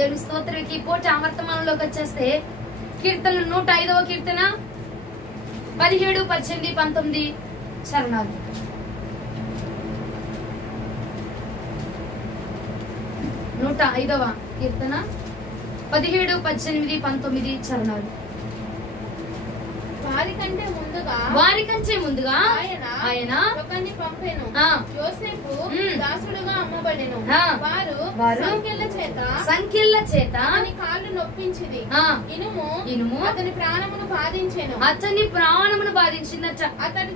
దేవుని స్తోత్రకి పోటీ ఆవర్తమానంలోకి వచ్చేస్తే కీర్తనలు 105వ కీర్తన 17, 18, 19 చరణాలు. 105వ కీర్తన 17, 18, 19 చరణాలు. వారికంటే ముందుగా ఆయన ఒకరిని పంపెను. యోసేపు దాసుడుగా అమ్మబడెను. వారు సంఖ్యల చేత అతని కాళ్ళు నొప్పించింది. ఇనుము అతని ప్రాణమును బాధించెను. బాధించిందట. అతడు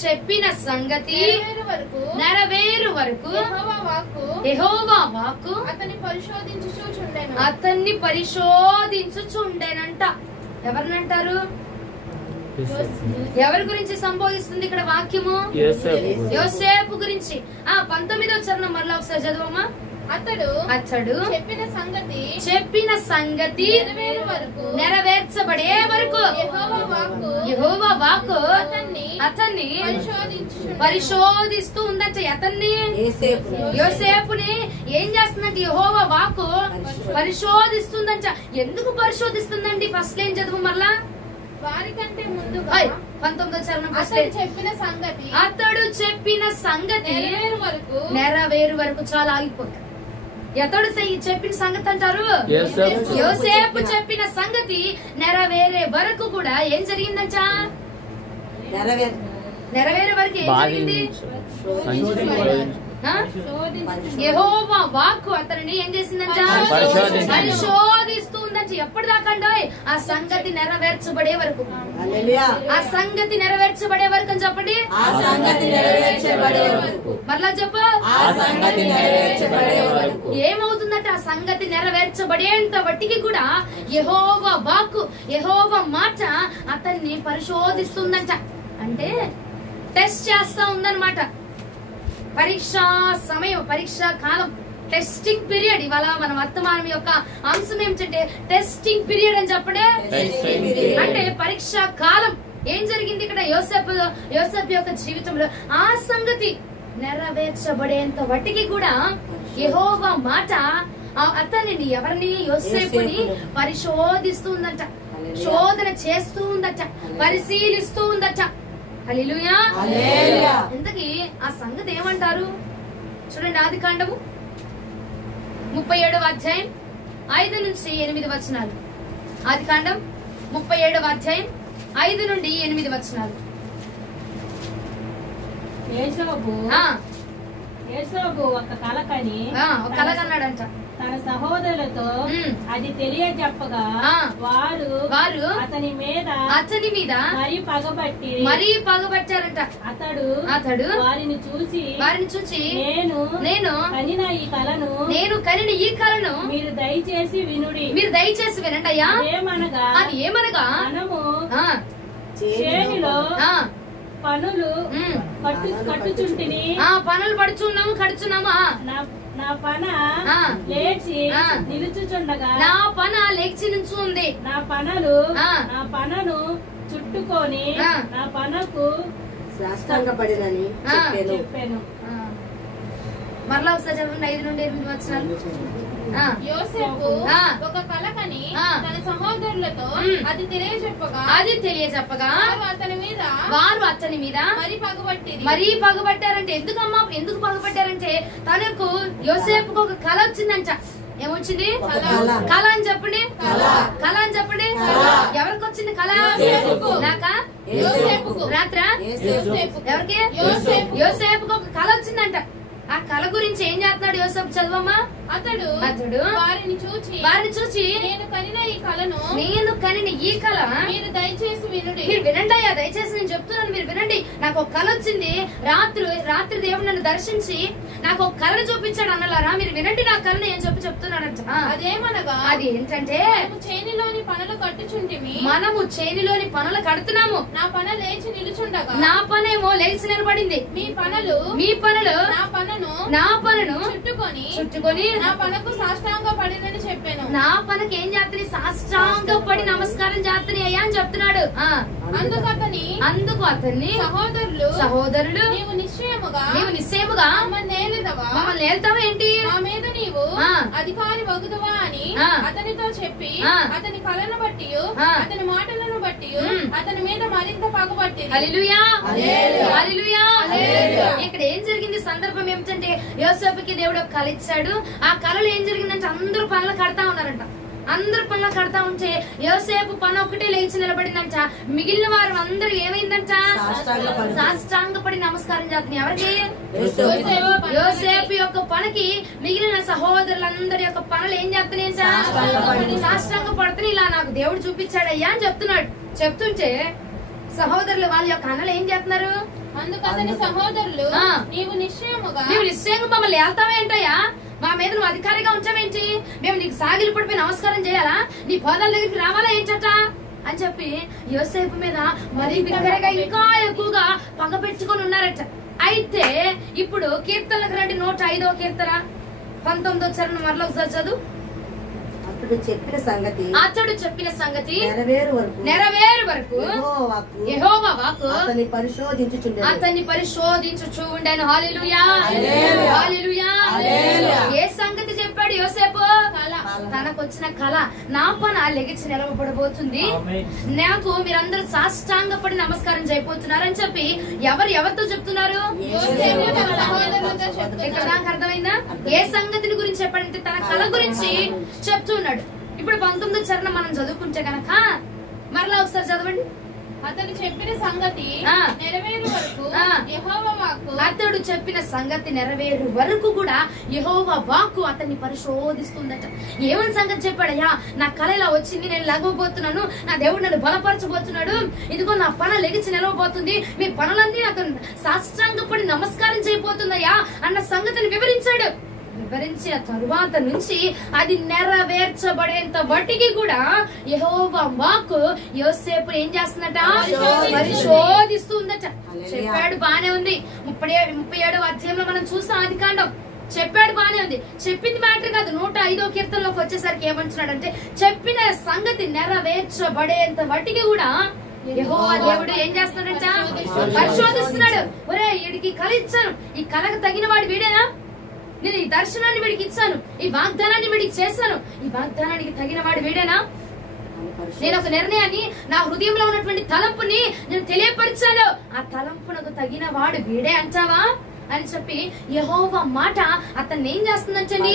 చెప్పిన సంగతి నెరవేరు వరకు యెహోవా వాక్కు అతన్ని పరిశోధించుచుండెనంట. ఎవరినంటారు? ఎవరి గురించి సంబోధిస్తుంది ఇక్కడ వాక్యము? యోసేపు గురించి. 19వ చరణం మరలా ఒకసారి చదువమ్మా. అతడు చెప్పిన సంగతి నెరవేర్చబడే వరకు యెహోవా వాక్కు అతన్ని పరిశోధిస్తూ ఉందట. అతన్ని యోసేపుని ఏం చేస్తుందంటే యెహోవా వాక్కు పరిశోధిస్తుందంట. ఎందుకు పరిశోధిస్తుందండి? ఫస్ట్ లైన్ చదువు మరలా. వారికంటే ముందుగా 19వ చరణం అతడు చెప్పిన సంగతి నెరవేరు వరకు. చాలా ఆగిపోతారు. ఎతడు చెప్పిన సంగతి అంటారు. యోసేపు చెప్పిన సంగతి నెరవేరే వరకు కూడా ఏం జరిగిందంట? నెరవేరే వరకు ఏం జరిగింది? యెహోవా వాక్కు అతనిని ఏం చేసిందంట? పరిశోధిస్తూ ఉందంట. ఎప్పటిదాకా? ఆ సంగతి నెరవేర్చబడే వరకు. ఆ సంగతి నెరవేర్చబడే వరకు అని చెప్పండి. మరలా చెప్పు. ఏమవుతుందట? ఆ సంగతి నెరవేర్చబడేంత బట్టికి కూడా యెహోవా వాక్కు, యెహోవా మాట అతన్ని పరిశోధిస్తుందంట. అంటే టెస్ట్ చేస్తా ఉందన్నమాట. పరీక్షా సమయం, పరీక్షా కాలం, టెస్టింగ్ పీరియడ్. ఇవాళ మన వర్తమానం యొక్క అంశం ఏమిటంటే టెస్టింగ్ పీరియడ్ అని చెప్పడే. అంటే పరీక్షా కాలం. ఏం జరిగింది ఇక్కడ యోసేపు యొక్క జీవితంలో? ఆ సంగతి నెరవేర్చబడేంత వాటికి కూడా యెహోవా మాట అతనిని, ఎవరిని? యోసేపుని పరిశోధిస్తూ ఉందట, శోధన చేస్తూ ఉందట, పరిశీలిస్తూ ఉందట. హల్లెలూయా. ఇంతకీ ఆ సంగతి ఏమంటారు? చూడండి, ఆదికాండము 37వ అధ్యాయం 5 నుంచి 8 వచనాలు. ఆదికాండం 37వ అధ్యాయం 5 నుండి 8 వచనాలు. యేసోబు ఒక కలగన్నాడంట. తన సహోదరులతో అది తెలియజెప్పగా వారు అతని మీద మరీ పగబట్టారంట. అతడు వారిని చూసి నేను కనిన ఈ కలను మీరు దయచేసి వినండి అయ్యా. అది ఏమనగా మనము చేనులో పనులు కట్టుచుంటిని. పనులు కడుచున్నాము. నా పన లేచి నిలుచుచుండగా నా పనను చుట్టుకొని నా పనకు సాష్టాంగపడినని చెప్పాను. మరలా ఒకసారి చదవండి 5 నుండి 8 వచనాలు. యోసేపు ఒక కలకని తన సహోదరులతో అది తెలియజెప్పగా వారు అతని మీద మరీ పగబట్టారంటే. ఎందుకు పగబట్టారంటే తనకు యోసేపుకు ఒక కళ వచ్చిందంట. ఏమొచ్చింది? కళ అని చెప్పండి. కళ అని చెప్పండి. ఎవరికి వచ్చింది కళ? నాకా? రాత్ర? ఎవరికి? యోసేపుకు ఒక కళ వచ్చిందంట. ఆ కళ గురించి ఏం చేస్తున్నాడు యోసేపు? చదవమ్మా. అతడు వారిని చూచి నేను కనిన ఈ కళ మీరు దయచేసి వినండి. మీరు వినండి అయ్యా, దయచేసి నేను చెప్తున్నాను, మీరు వినండి. నాకు ఒక కళ వచ్చింది. రాత్రి దేవుడు నన్ను దర్శించి నాకు ఒక కళను చూపించాడు అన్నలారా. మీరు వినండి నా కళను ఏం చెప్తున్నాడంట. అదేమనగా అది ఏంటంటే చేనిలోని పనులు కట్టుచుంటిమి. మనము చేనిలోని పనులు కడుతున్నాము. నా పన లేచి నిలుచుండగా నా పనేమో లేచి నిలబడింది. మీ పనులు నా పనను చుట్టుకొని నా పనకు సాష్టాంగపడినని చెప్పాను. నా పనకు ఏం చేస్తుంది? సాష్టాంగపడి నమస్కారం చేస్తుంది అయ్యా అని చెప్తున్నాడు. అందుకు అతన్ని సహోదరులు నీవు నిశ్చయముగా మమ్మల్ని ఏల్తావా ఏంటి, మా మీద నీవు అధికారి వగుదువా అని అతనితో చెప్పి అతని కళను బట్టి అతని మాటలను బట్టి అతని మీద మరింత పగబట్టి. హల్లెలూయా హల్లెలూయా. ఇక్కడ ఏం జరిగింది, సందర్భం ఏమిటంటే యోసేపుకి దేవుడు ఒక కళ ఇచ్చాడు. ఆ కళలో ఏం జరిగిందంటే అందరూ పనులు కడతా ఉన్నారంట. అందరు పనులు కడతా ఉంటే యోసేపు పని ఒకటే లేచి నిలబడిందంట. మిగిలిన వారు అందరూ ఏమైందంట, సాష్టాంగపడి నమస్కారం చేస్తున్నారు. ఎవరికి, యోసేపు యొక్క పనికి మిగిలిన సహోదరులందరి యొక్క పనులు ఏం చేస్తున్నాయంట, సాష్టాంగ పడుతున్నా. ఇలా నాకు దేవుడు చూపించాడయ్యా అని చెప్తున్నాడు. చెప్తుంటే సహోదరులు వాళ్ళ యొక్క అన్నలు ఏం చేస్తున్నారు, అందుకు అతని సహోదరులు నీవు నిశ్చయముగా మమ్మల్ని వెళ్తావేంటయ్యా, మా మీద నువ్వు అధికారిగా ఉంచావేంటి, మేము నీకు సాగిలు పడిపోయి నమస్కారం చేయాలా, నీ పదాల దగ్గరికి రావాలా ఏంటట అని చెప్పి యోసేపు మీద మరీ బిగ్గరగా ఇంకా ఎక్కువగా పగ పెట్టుకుని ఉన్నారట. అయితే ఇప్పుడు కీర్తనలకు రండి. 105వ కీర్తన 19వ చరణం మరలా ఒకసారి చదువు. అతడు చెప్పిన సంగతి నెరవేరు వరకు యెహోవా వాక్కు అతన్ని పరిశోధించుచు ఉండెను. హల్లెలూయా హల్లెలూయా. ఏ సంగతి చెప్పాడు యోసేపు, తనకొచ్చిన కళ, నా పని లెగిచి నిలవబడబోతుంది, నాకు మీరందరూ సాష్టాంగపడి నమస్కారం చేయబోతున్నారని చెప్పి ఎవరితో చెప్తున్నారు, ఇక్కడ నాకు అర్థమైందా, ఏ సంగతిని గురించి చెప్పాడంటే తన కళ గురించి చెప్తున్నాడు. ఇప్పుడు 19వ చరణం మనం చదువుకుంటే గనక మరలా ఒకసారి చదవండి. అతడు చెప్పిన సంగతి నెరవేరు వరకు యెహోవా వాక్కు, అతడు చెప్పిన సంగతి నెరవేరు వరకు కూడా యెహోవా వాక్కు అతన్ని పరిశోధిస్తుందట. ఏమని సంగతి చెప్పాడయ్యా, నా కళ ఇలా వచ్చింది, నేను లగవబోతున్నాను, నా దేవుడు నన్ను బలపరచబోతున్నాడు, ఇదిగో నా పన లెగిచి నిలవబోతుంది, మీ పనులన్నీ నాకు సాష్టాంగపడి నమస్కారం చేయబోతుందయ్యా అన్న సంగతిని వివరించాడు. వివరించిన తరువాత నుంచి అది నెరవేర్చబడేంత వాటికి కూడా యెహోవా వాక్కు యోసేపు ఏం చేస్తుందట, పరిశోధిస్తుందట. చెప్పాడు బానే ఉంది. 37వ అధ్యాయంలో మనం చూసాం ఆదికాండం. చెప్పాడు బానే ఉంది, చెప్పింది మ్యాటర్ కాదు. 105వ కీర్తనలోకి వచ్చేసరికి ఏమంటున్నాడంటే చెప్పిన సంగతి నెరవేర్చబడేంత వాటికి కూడా యెహోవా దేవుడు ఏం చేస్తున్నాడంట, పరిశోధిస్తున్నాడు. ఒరే వీడికి కళ ఇచ్చాను, ఈ కళకు తగిన వాడు వీడేనా, నేను ఈ దర్శనాన్ని వీడికి ఇచ్చాను, ఈ వాగ్దానాన్ని వీడికి చేశాను, ఈ వాగ్దానానికి తగిన వాడు వీడేనా, నేను ఒక నిర్ణయాన్ని నా హృదయంలో ఉన్నటువంటి తలంపుని నేను తెలియపరిచాను, ఆ తలంపునకు తగిన వాడు వీడే అంటావా అని చెప్పి యెహోవా మాట అతన్ని ఏం చేస్తుందంటండి,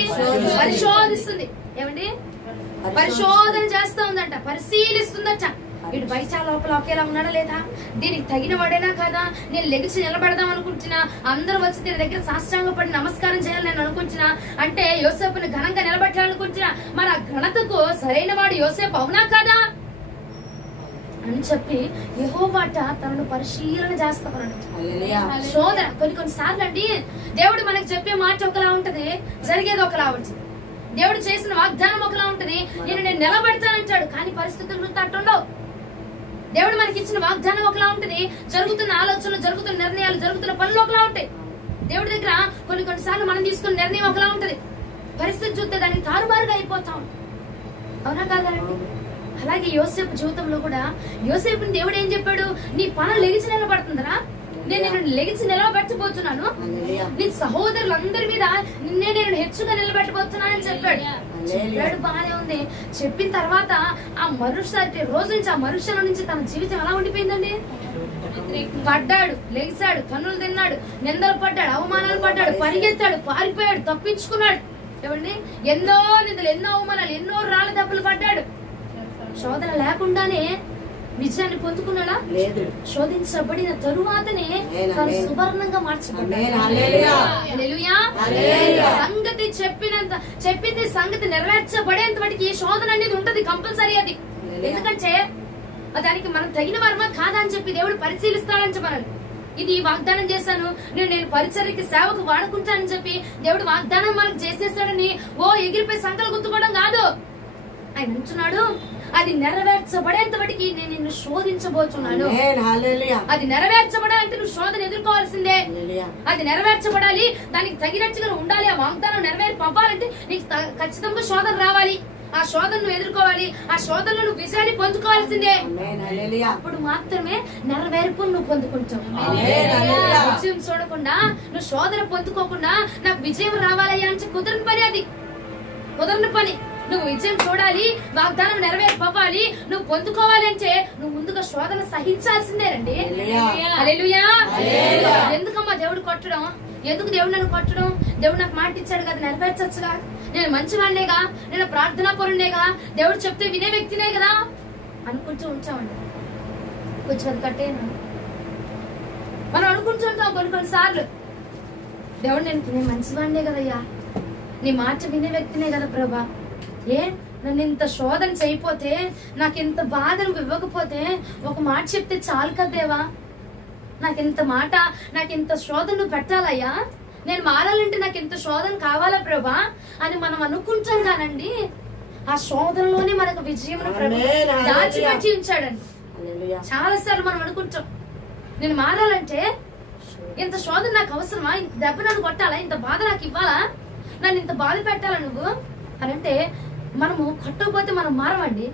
పరిశోధిస్తుంది. ఏమండి, పరిశోధన చేస్తా ఉందంట, పరిశీలిస్తుందట. వీడు బయట లోపల ఒకేలా ఉన్నాడా లేదా, దీనికి తగిన వాడేనా కాదా, నేను లెగిచి నిలబడదాం అనుకుంటున్నా, అందరూ వచ్చి దీని దగ్గర సాష్టాంగపడి నమస్కారం చేయాలి నేను అనుకుంటున్నా, అంటే యోసేపుని ఘనంగా నిలబెట్టాలనుకుంటున్నా, మరి ఆ ఘనతకు సరైన వాడు యోసేపు అవునా కాదా అని చెప్పి యెహోవాట తనను పరిశీలన చేస్తామన్నాడు. శోధన కొన్ని సార్లు అండి, దేవుడు మనకు చెప్పే మాట ఒకలా ఉంటది, జరిగేది ఒకలా ఉంటుంది. దేవుడు చేసిన వాగ్దానం ఒకలా ఉంటది, నేను నిలబెడతానంటాడు, కానీ పరిస్థితులు తట్టుండవు. దేవుడు మనకి ఇచ్చిన వాగ్దానం ఒకలా ఉంటుంది, జరుగుతున్న ఆలోచనలు, జరుగుతున్న నిర్ణయాలు, జరుగుతున్న పనులు ఒకలా ఉంటాయి. దేవుడి దగ్గర కొన్నిసార్లు మనం తీసుకున్న నిర్ణయం ఒకలా ఉంటది, పరిస్థితి చూస్తే దానికి తారుమారుగా అయిపోతాం. అవునా కాదండి? అలాగే యోసేపు జీవితంలో కూడా యోసేపుని దేవుడు ఏం చెప్పాడు, నీ పనులు లెగిచి నిలబడుతుందరా, నేను లెగిచి నిలబెట్టబోతున్నాను, నీ సహోదరులందరి మీద నేను హెచ్చుగా నిలబెట్టబోతున్నానని చెప్పాడు. చెప్పాడు బానే ఉంది. చెప్పిన తర్వాత ఆ మరుసటి రోజు నుంచి, ఆ మరుక్షణం నుంచి తన జీవితం ఎలా ఉండిపోయిందండి, పడ్డాడు, లెగిసాడు, కన్నులు తిన్నాడు, నిందలు పడ్డాడు, అవమానాలు పడ్డాడు, పరిగెత్తాడు, పారిపోయాడు, తప్పించుకున్నాడు. ఏమండి, ఎన్నో నిందలు, ఎన్నో అవమానాలు, ఎన్నో రాళ్ళ దెబ్బలు పడ్డాడు. శోధన లేకుండానే విజయాన్ని పొందుకున్నాడా, శోధించబడిన తరువాతనే తను సువర్ణంగా మార్చబడ్డాడు. సంగతి చెప్పింది సంగతి నెరవేర్చబడేంత వాటికి శోధన అనేది ఉంటది, కంపల్సరీ అది. ఎందుకంటే దానికి మనం తగిన వారమా కాదా అని చెప్పి దేవుడు పరిశీలిస్తాడని చెప్పాను. ఇది వాగ్దానం చేశాను, నేను పరిచర్యకి సేవకు వాడుకుంటానని చెప్పి దేవుడు వాగ్దానం మనకు చేసేస్తాడని ఎగిరిపోయి సంకలు గుర్తుకోవడం కాదు. ఆయన అంటున్నాడు, అది నెరవేర్చబడేంత వాటికి నేను నిన్ను శోధించబోతున్నాను. అది నెరవేర్చబడాలంటే నువ్వు శోధన ఎదుర్కోవాల్సిందే. అది నెరవేర్చబడాలి, దానికి తగినట్టుగా ఉండాలి. ఆ వాగ్దానం నెరవేర్పు అవ్వాలంటే నీకు ఖచ్చితంగా శోధన రావాలి. ఆ శోధనను ఎదుర్కోవాలి, ఆ శోధనలో నువ్వు విజయాన్ని పొందుకోవాల్సిందే. అప్పుడు మాత్రమే నెరవేర్పు నువ్వు పొందుకుంటావు. విజయం చూడకుండా నువ్వు శోధన పొందుకోకుండా నాకు విజయం రావాలయ్యా అంటే కుదరని పని, అది కుదరని పని. నువ్వు విజయం చూడాలి, వాగ్దానం నెరవేర్పవ్వాలి, నువ్వు పొందుకోవాలి అంటే నువ్వు ముందుగా శోధన సహించాల్సిందేనండి. హల్లెలూయా. ఎందుకమ్మా దేవుడు కొట్టడం? ఎందుకు దేవుడు నన్ను కొట్టడం? దేవుడు నాకు మాట ఇచ్చాడు కదా, నెరవేర్చచ్చుగా. నేను మంచివాడినేగా, నేను ప్రార్థనా పరుణ్ణేగా, దేవుడు చెప్తే వినే వ్యక్తినే కదా అనుకుంటూ ఉంటామండి. కొంచెం అది కట్టేనా మనం అనుకుంటూ ఉంటాం కొన్నిసార్లు. దేవుడు నేను మంచివాడినే కదయ్యా, నీ మాట వినే వ్యక్తినే కదా ప్రభా, నన్ను ఇంత శోధన చేయపోతే, నాకు ఇంత బాధ నువ్వు ఇవ్వకపోతే ఒక మాట చెప్తే చాలు కదేవా, నాకు ఇంత శోధన నువ్వు పెట్టాలయ్యా, నేను మారాలంటే నాకు ఇంత శోధన కావాలా ప్రభా అని మనం అనుకుంటాం కానండి. ఆ శోధనలోనే మనకు విజయం దాచిపెట్టి ఉంచాడండి. చాలా సార్లు మనం అనుకుంటాం నేను మారాలంటే ఇంత శోధన నాకు అవసరమా, ఇంత దెబ్బ నన్ను కొట్టాలా, ఇంత బాధ నాకు ఇవ్వాలా, నన్ను ఇంత బాధ పెట్టాలా నువ్వు అని అంటే మనము కొట్టకపోతే మనం మారమండి,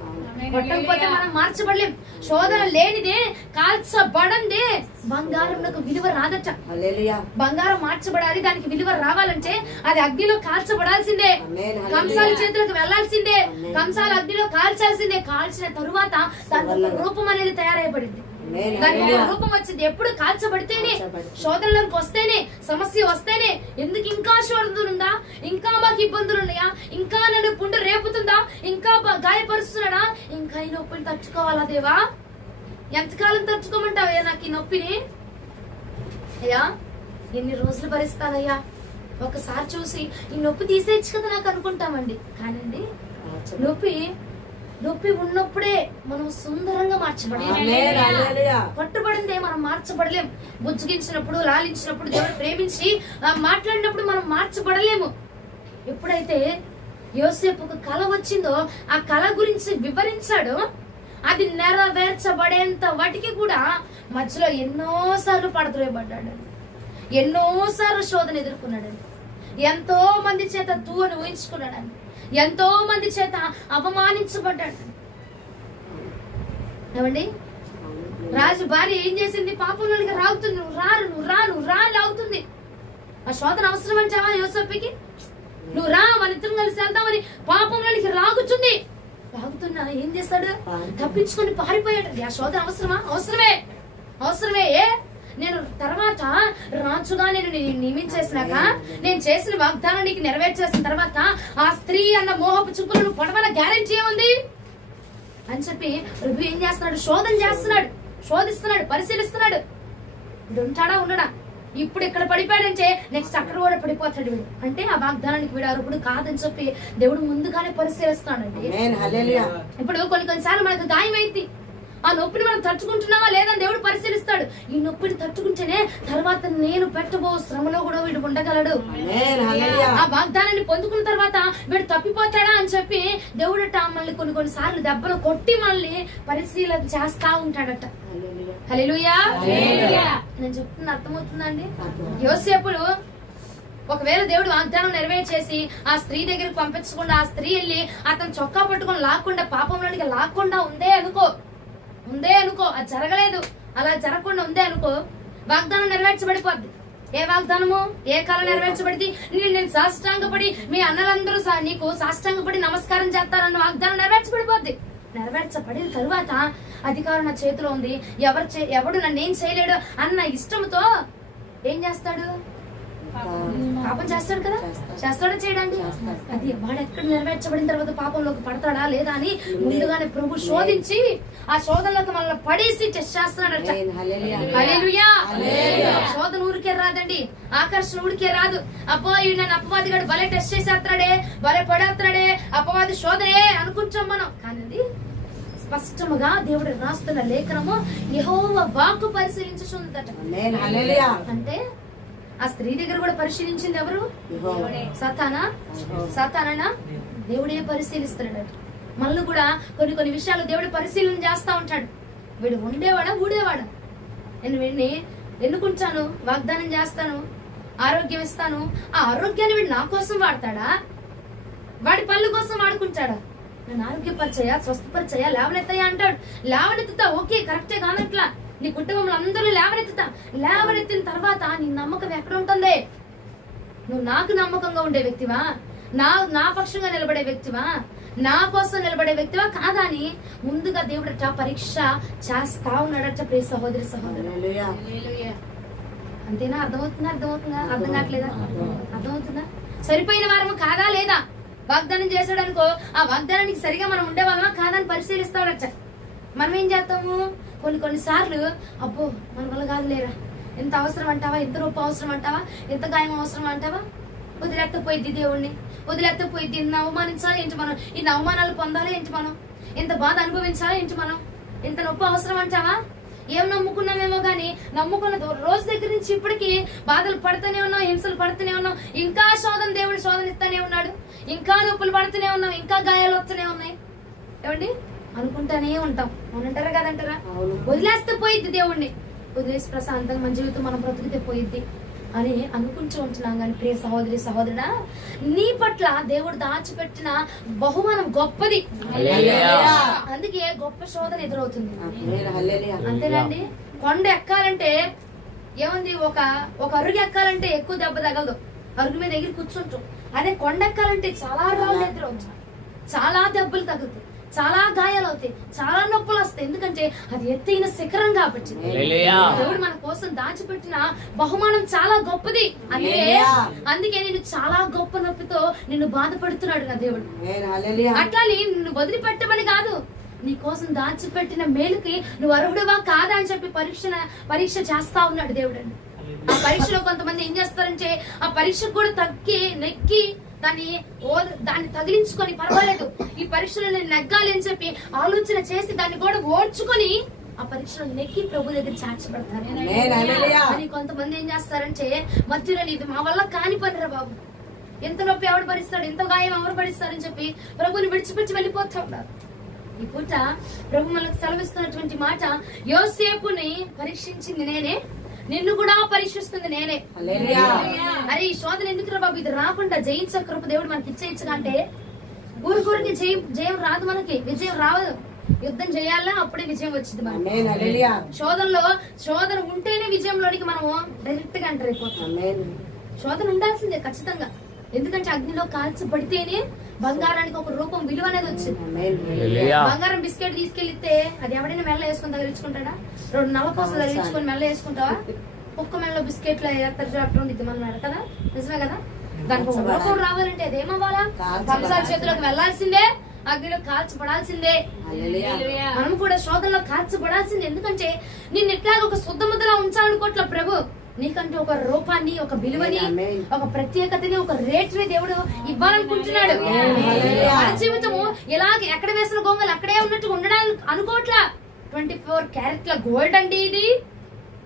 కొట్టకపోతే మనం మార్చబడలేం. శోధన లేనిదే, కాల్చబడందే బంగారం విలువ రాదట. బంగారం మార్చబడాలి, దానికి విలువ రావాలంటే అది అగ్నిలో కాల్చబడాల్సిందే, కంసాల చేతులకు వెళ్లాల్సిందే, కంసాల అగ్నిలో కాల్చాల్సిందే. కాల్చిన తరువాత దాని రూపం అనేది తయారైపడింది, దానికి రూపం వచ్చింది. ఎప్పుడు కాల్చబడితేనే, శోధనలోకి వస్తేనే, సమస్య వస్తేనే, ఎందుకు ఇంకా శోధన ఉందా, ఇంకా మాకు ఇబ్బందులు ఉన్నాయా, ఇంకా నన్ను పుండు రేపుతుందా, ఇంకా గాయపరుస్తున్నాడా, ఇంకా ఈ నొప్పిని తట్టుకోవాలా దేవా, ఎంతకాలం తట్టుకోమంటావయ్యా నాకు ఈ నొప్పిని, అయ్యా ఎన్ని రోజులు భరిస్తానయ్యా, ఒకసారి చూసి ఈ నొప్పి తీసేయచ్చు కదా నాకు అనుకుంటామండి. కానండి నొప్పి ఉన్నప్పుడే మనం సుందరంగా మార్చబడలేం, పట్టుబడిందే మనం మార్చబడలేం. బుజ్జగించినప్పుడు, లాలించినప్పుడు, దేవుడు ప్రేమించి మాట్లాడినప్పుడు మనం మార్చబడలేము. ఎప్పుడైతే యోసేపుకు కల వచ్చిందో ఆ కల గురించి వివరించాడో అది నెరవేర్చబడేంత వాటికి కూడా మధ్యలో ఎన్నోసార్లు పడద్రోయబడ్డాడు, ఎన్నోసార్లు శోధన ఎదుర్కొన్నాడని, ఎంతో మంది చేత తూను ఊహించుకున్నాడని, ఎంతో మంది చేత అవమానించబడ్డాడు. ఏమండి, రాజు భార్య ఏం చేసింది? పాపంలోనికి రాగుతుంది, నువ్వు రా లాగుతుంది. ఆ శోధన అవసరం అంటావా యోసేపుకి? నువ్వు రా, మన ఇద్దరం కలిసి వెళ్దామని పాపంలోనికి లాగుతుంది. లాగుతున్నా ఏం చేస్తాడు? తప్పించుకొని పారిపోయాడు. ఆ శోధన అవసరమా? అవసరమే. నేను తర్వాత రాజుగా నేను నియమించేసినాక, నేను చేసిన వాగ్దానానికి నెరవేర్చేసిన తర్వాత ఆ స్త్రీ అన్న మోహపు చుక్కులను పడవల గ్యారెంటీ ఏముంది అని చెప్పి ప్రభు ఏం చేస్తున్నాడు? శోధన చేస్తున్నాడు, శోధిస్తున్నాడు, పరిశీలిస్తున్నాడు. వీడు ఉంటాడా ఉండడా? ఇప్పుడు ఇక్కడ పడిపోయాడంటే నెక్స్ట్ అక్కడ కూడా పడిపోతాడు వీడు. అంటే ఆ వాగ్దానానికి వీడు అర్హుడు కాదని చెప్పి దేవుడు ముందుగానే పరిశీలిస్తాడండి. ఇప్పుడు కొన్నిసార్లు మనకు గాయం అయింది, ఆ నొప్పిని మనం తట్టుకుంటున్నావా లేదని దేవుడు పరిశీలిస్తాడు. ఈ నొప్పిని తట్టుకుంటేనే తర్వాత నేను పెట్టబో శ్రమలో కూడా వీడు ఉండగలడు. ఆ వాగ్దానాన్ని పొందుకున్న తర్వాత వీడు తప్పిపోతాడా అని చెప్పి దేవుడట మనల్ని కొన్నిసార్లు దెబ్బలు కొట్టి మనల్ని పరిశీలన చేస్తా ఉంటాడట. హల్లెలూయా. నేను చెప్తున్నా అర్థమవుతుందండి? యోసేపుడు ఒకవేళ దేవుడు వాగ్దానం నెరవేర్చేసి ఆ స్త్రీ దగ్గరికి పంపించకుండా, ఆ స్త్రీ వెళ్ళి అతను చొక్కా పట్టుకొని లాక్కుండా, పాపంలోనికి లాక్కుండా ఉందే అనుకో, అది జరగలేదు, అలా జరగకుండా ఉందే అనుకో, వాగ్దానం నెరవేర్చబడిపోద్ది. ఏ వాగ్దానము, ఏ కాలం నెరవేర్చబడింది? నేను సాష్టాంగపడి మీ అన్నలందరూ నీకు సాష్టాంగపడి నమస్కారం చేస్తారన్న వాగ్దానం నెరవేర్చబడిపోద్ది. నెరవేర్చబడిన తరువాత అధికారం నా చేతిలో ఉంది, ఎవడు నన్ను ఏం చేయలేడు అన్న ఇష్టంతో ఏం చేస్తాడు? పాపం చేస్తాడు కదా, చేస్తాడా చేయడానికి? అది వాడు ఎక్కడ నెరవేర్చబడిన తర్వాత పాపంలోకి పడతాడా లేదా అని ముందుగానే ప్రభు శోధించి ఆ శోధనలోకి మనల్ని పడేసి టెస్ట్ చేస్తున్నాడట. హల్లెలూయా. శోధన ఊరికే రాదండి, ఆకర్షణ ఊరికే రాదు. అబ్బో ఈ నన్ను అపవాదిగాడు భలే టెస్ట్ చేసేస్తాడే, భలే పడేస్తాడే, అపవాది శోధనే అనుకుంటాం మనం. కానీ స్పష్టముగా దేవుడు రాస్తున్న లేఖనము యెహోవా వాక్కు పరిశీలించుచుందట. అంటే ఆ స్త్రీ దగ్గర కూడా పరిశీలించింది ఎవరు? సాతానా? దేవుడే పరిశీలిస్తున్నాడు. మళ్ళీ కూడా కొన్ని విషయాలు దేవుడు పరిశీలన చేస్తా ఉంటాడు. వీడు ఉండేవాడా ఊడేవాడా? నేను వీడిని ఎన్నుకుంటాను, వాగ్దానం చేస్తాను, ఆరోగ్యం ఇస్తాను, ఆ ఆరోగ్యాన్ని వీడు నా కోసం వాడతాడా, వాడి పనుల కోసం వాడుకుంటాడా? నన్ను ఆరోగ్యపరిచయా, స్వస్థపరిచయా, లేవనెత్తయా అంటాడు. లేవనెత్తుతా, ఓకే కరెక్టే కానట్లా. నీ కుటుంబంలో అందరూ లేవనెత్తుతా. లేవనెత్తిన తర్వాత నీ నమ్మకం ఎక్కడ ఉంటుంది? నువ్వు నాకు నమ్మకంగా ఉండే వ్యక్తివా, నా పక్షంగా నిలబడే వ్యక్తివా, నా కోసం నిలబడే వ్యక్తివా కాదా అని ముందుగా దేవుడట పరీక్ష చేస్తా ఉన్నాడట. ప్రియ సహోదరి సహోదరు, అంతేనా? అర్థమవుతుందా? అర్థం కావట్లేదా? అర్థమవుతుందా? సరిపోయిన వారము కాదా లేదా? వాగ్దానం చేశాడు అనుకో, ఆ వాగ్దానానికి సరిగా మనం ఉండే వాళ్ళమా కాదా అని పరిశీలిస్తాడట. మనం ఏం చేస్తాము? కొన్ని సార్లు అబ్బో మన వల్ల కాదు లేరా, ఎంత అవసరం అంటావా, ఎంత రూపం అవసరం అంటావా, ఎంత గాయం అవసరం అంటావా, వదిలేకపోయిద్ది దేవుణ్ణి, వదిలేకపోయిద్ది. ఇన్ని అవమానించాలి ఏంటి మనం, ఇన్ని అవమానాలు పొందాలి ఏంటి మనం, ఎంత బాధ అనుభవించాలి ఏంటి మనం, ఎంత నొప్పి అవసరం అంటావా? ఏం నమ్ముకున్నామేమో గాని నమ్ముకున్న రోజు దగ్గర నుంచి ఇప్పటికీ బాధలు పడుతూనే ఉన్నాం, హింసలు పడుతూనే ఉన్నాం, ఇంకా దేవుడు శోధన ఇస్తానే ఉన్నాడు, ఇంకా నొప్పులు పడుతూనే ఉన్నాం, ఇంకా గాయాలు వస్తూనే ఉన్నాయి. ఏమండి అనుకుంటానే ఉంటాం, అవునంటారా కదంటారా? వదిలేస్తే పోయిద్ది దేవుణ్ణి, వదిలేసి ప్రశాంతంగా మన జీవితం మనం బ్రతికితే పోయిద్ది అని అనుకుంటూ ఉంటున్నాం. కానీ ప్రియ సహోదరి సహోదరుడా, నీ పట్ల దేవుడు దాచిపెట్టిన బహుమానం గొప్పది. అందుకే గొప్ప శోధన ఎదురవుతుంది. అంతేనండి. కొండ ఎక్కాలంటే ఏముంది, ఒక అరుగు ఎక్కాలంటే ఎక్కువ దెబ్బ తగలదు, అరుగు మీద ఎగిరి కూర్చుంటాం. అదే కొండ ఎక్కాలంటే చాలా రాళ్ళు ఎదురవుతాయి, చాలా దెబ్బలు తగులుతాయి, చాలా గాయాలు అవుతాయి, చాలా నొప్పులు వస్తాయి. ఎందుకంటే అది ఎత్తైన శిఖరం కాబట్టి. దేవుడు మన కోసం దాచిపెట్టిన బహుమానం చాలా గొప్పది. అందుకే నేను చాలా గొప్ప నొప్పితో నిన్ను బాధపడుతున్నాడు నా దేవుడు. అట్లా నిన్ను వదిలిపెట్టమని కాదు, నీ కోసం దాచిపెట్టిన మేలుకి నువ్వు అర్హుడువా కాదా అని చెప్పి పరీక్ష చేస్తా ఉన్నాడు దేవుడు. ఆ పరీక్షలో కొంతమంది ఏం చేస్తారంటే ఆ పరీక్ష కూడా నెక్కి దాన్ని తగిలించుకొని పర్వాలేదు, ఈ పరీక్షలో నేను నెగ్గాలి అని చెప్పి ఆలోచన చేసి దాన్ని కూడా ఓడ్చుకొని ఆ పరీక్షలో నెక్కి ప్రభు దగ్గర చేర్చబడతారు. అని కొంతమంది ఏం చేస్తారంటే మధ్యలో ఇది మా వల్ల కాని పనిరా బాబు, ఎంత నొప్పి ఎవడు భరిస్తాడు, ఎంత గాయం ఎవరు భరిస్తారని చెప్పి ప్రభుని విడిచిపెట్టి వెళ్ళిపోతా ఉన్నారు. ఈ పూట ప్రభు మనకు సెలవిస్తున్నటువంటి మాట, యోసేపుని పరీక్షించింది నేనే, నిన్ను కూడా పరీక్షిస్తుంది నేనే. అరే ఈ శోధన ఎందుకు రా బాబు, ఇది రాకుండా జయించే కృప దేవుడు మనకి ఇచ్చేయచ్చుగా అంటే ఊరికి జయం రాదు, మనకి విజయం రాదు. యుద్ధం చేయాలా, అప్పుడే విజయం వచ్చింది మనకి. శోధన ఉంటేనే విజయంలోనికి మనము డైరెక్ట్ గా ఎంటర్ అయిపోతాం. శోధన ఉండాల్సిందే ఖచ్చితంగా, ఎందుకంటే అగ్నిలో కాల్చబడితేనే బంగారానికి ఒక రూపం, విలువ అనేది వచ్చింది. బంగారం బిస్కెట్ తీసుకెళ్తే అది ఎవడైనా మెల్ల వేసుకుని తగిలించుకుంటాడా? 2 నెలల కోసం తగిలించుకొని మెల్ల వేసుకుంటావా? ఒక్క మెల్ల బిస్కెట్లు ఎత్తడి మనన్నాడు కదా, నిజమే కదా? దానికి ఒక రూపం రావాలంటే అదేమవ్వాలా? కంసాల చేతిలోకి వెళ్లాల్సిందే, అగ్నిలో కాల్చబడాల్సిందే. మనం కూడా శోధనలో కాల్చబడాల్సిందే. ఎందుకంటే నిన్ను ఎట్లాగ ఒక శుద్ధ ముద్దలా ఉంచాలనుకోట్ల ప్రభు, నీకంటే ఒక రూపాన్ని, ఒక విలువని, ఒక ప్రత్యేకతని, ఒక రేటుని దేవుడు ఇవ్వాలనుకుంటున్నాడు. మన జీవితము ఇలాగ ఎక్కడ వేసిన గొంగలు అక్కడే ఉన్నట్టు ఉండడానికి అనుకోవట్లా. 24 క్యారెట్ల గోల్డ్ అండి ఇది.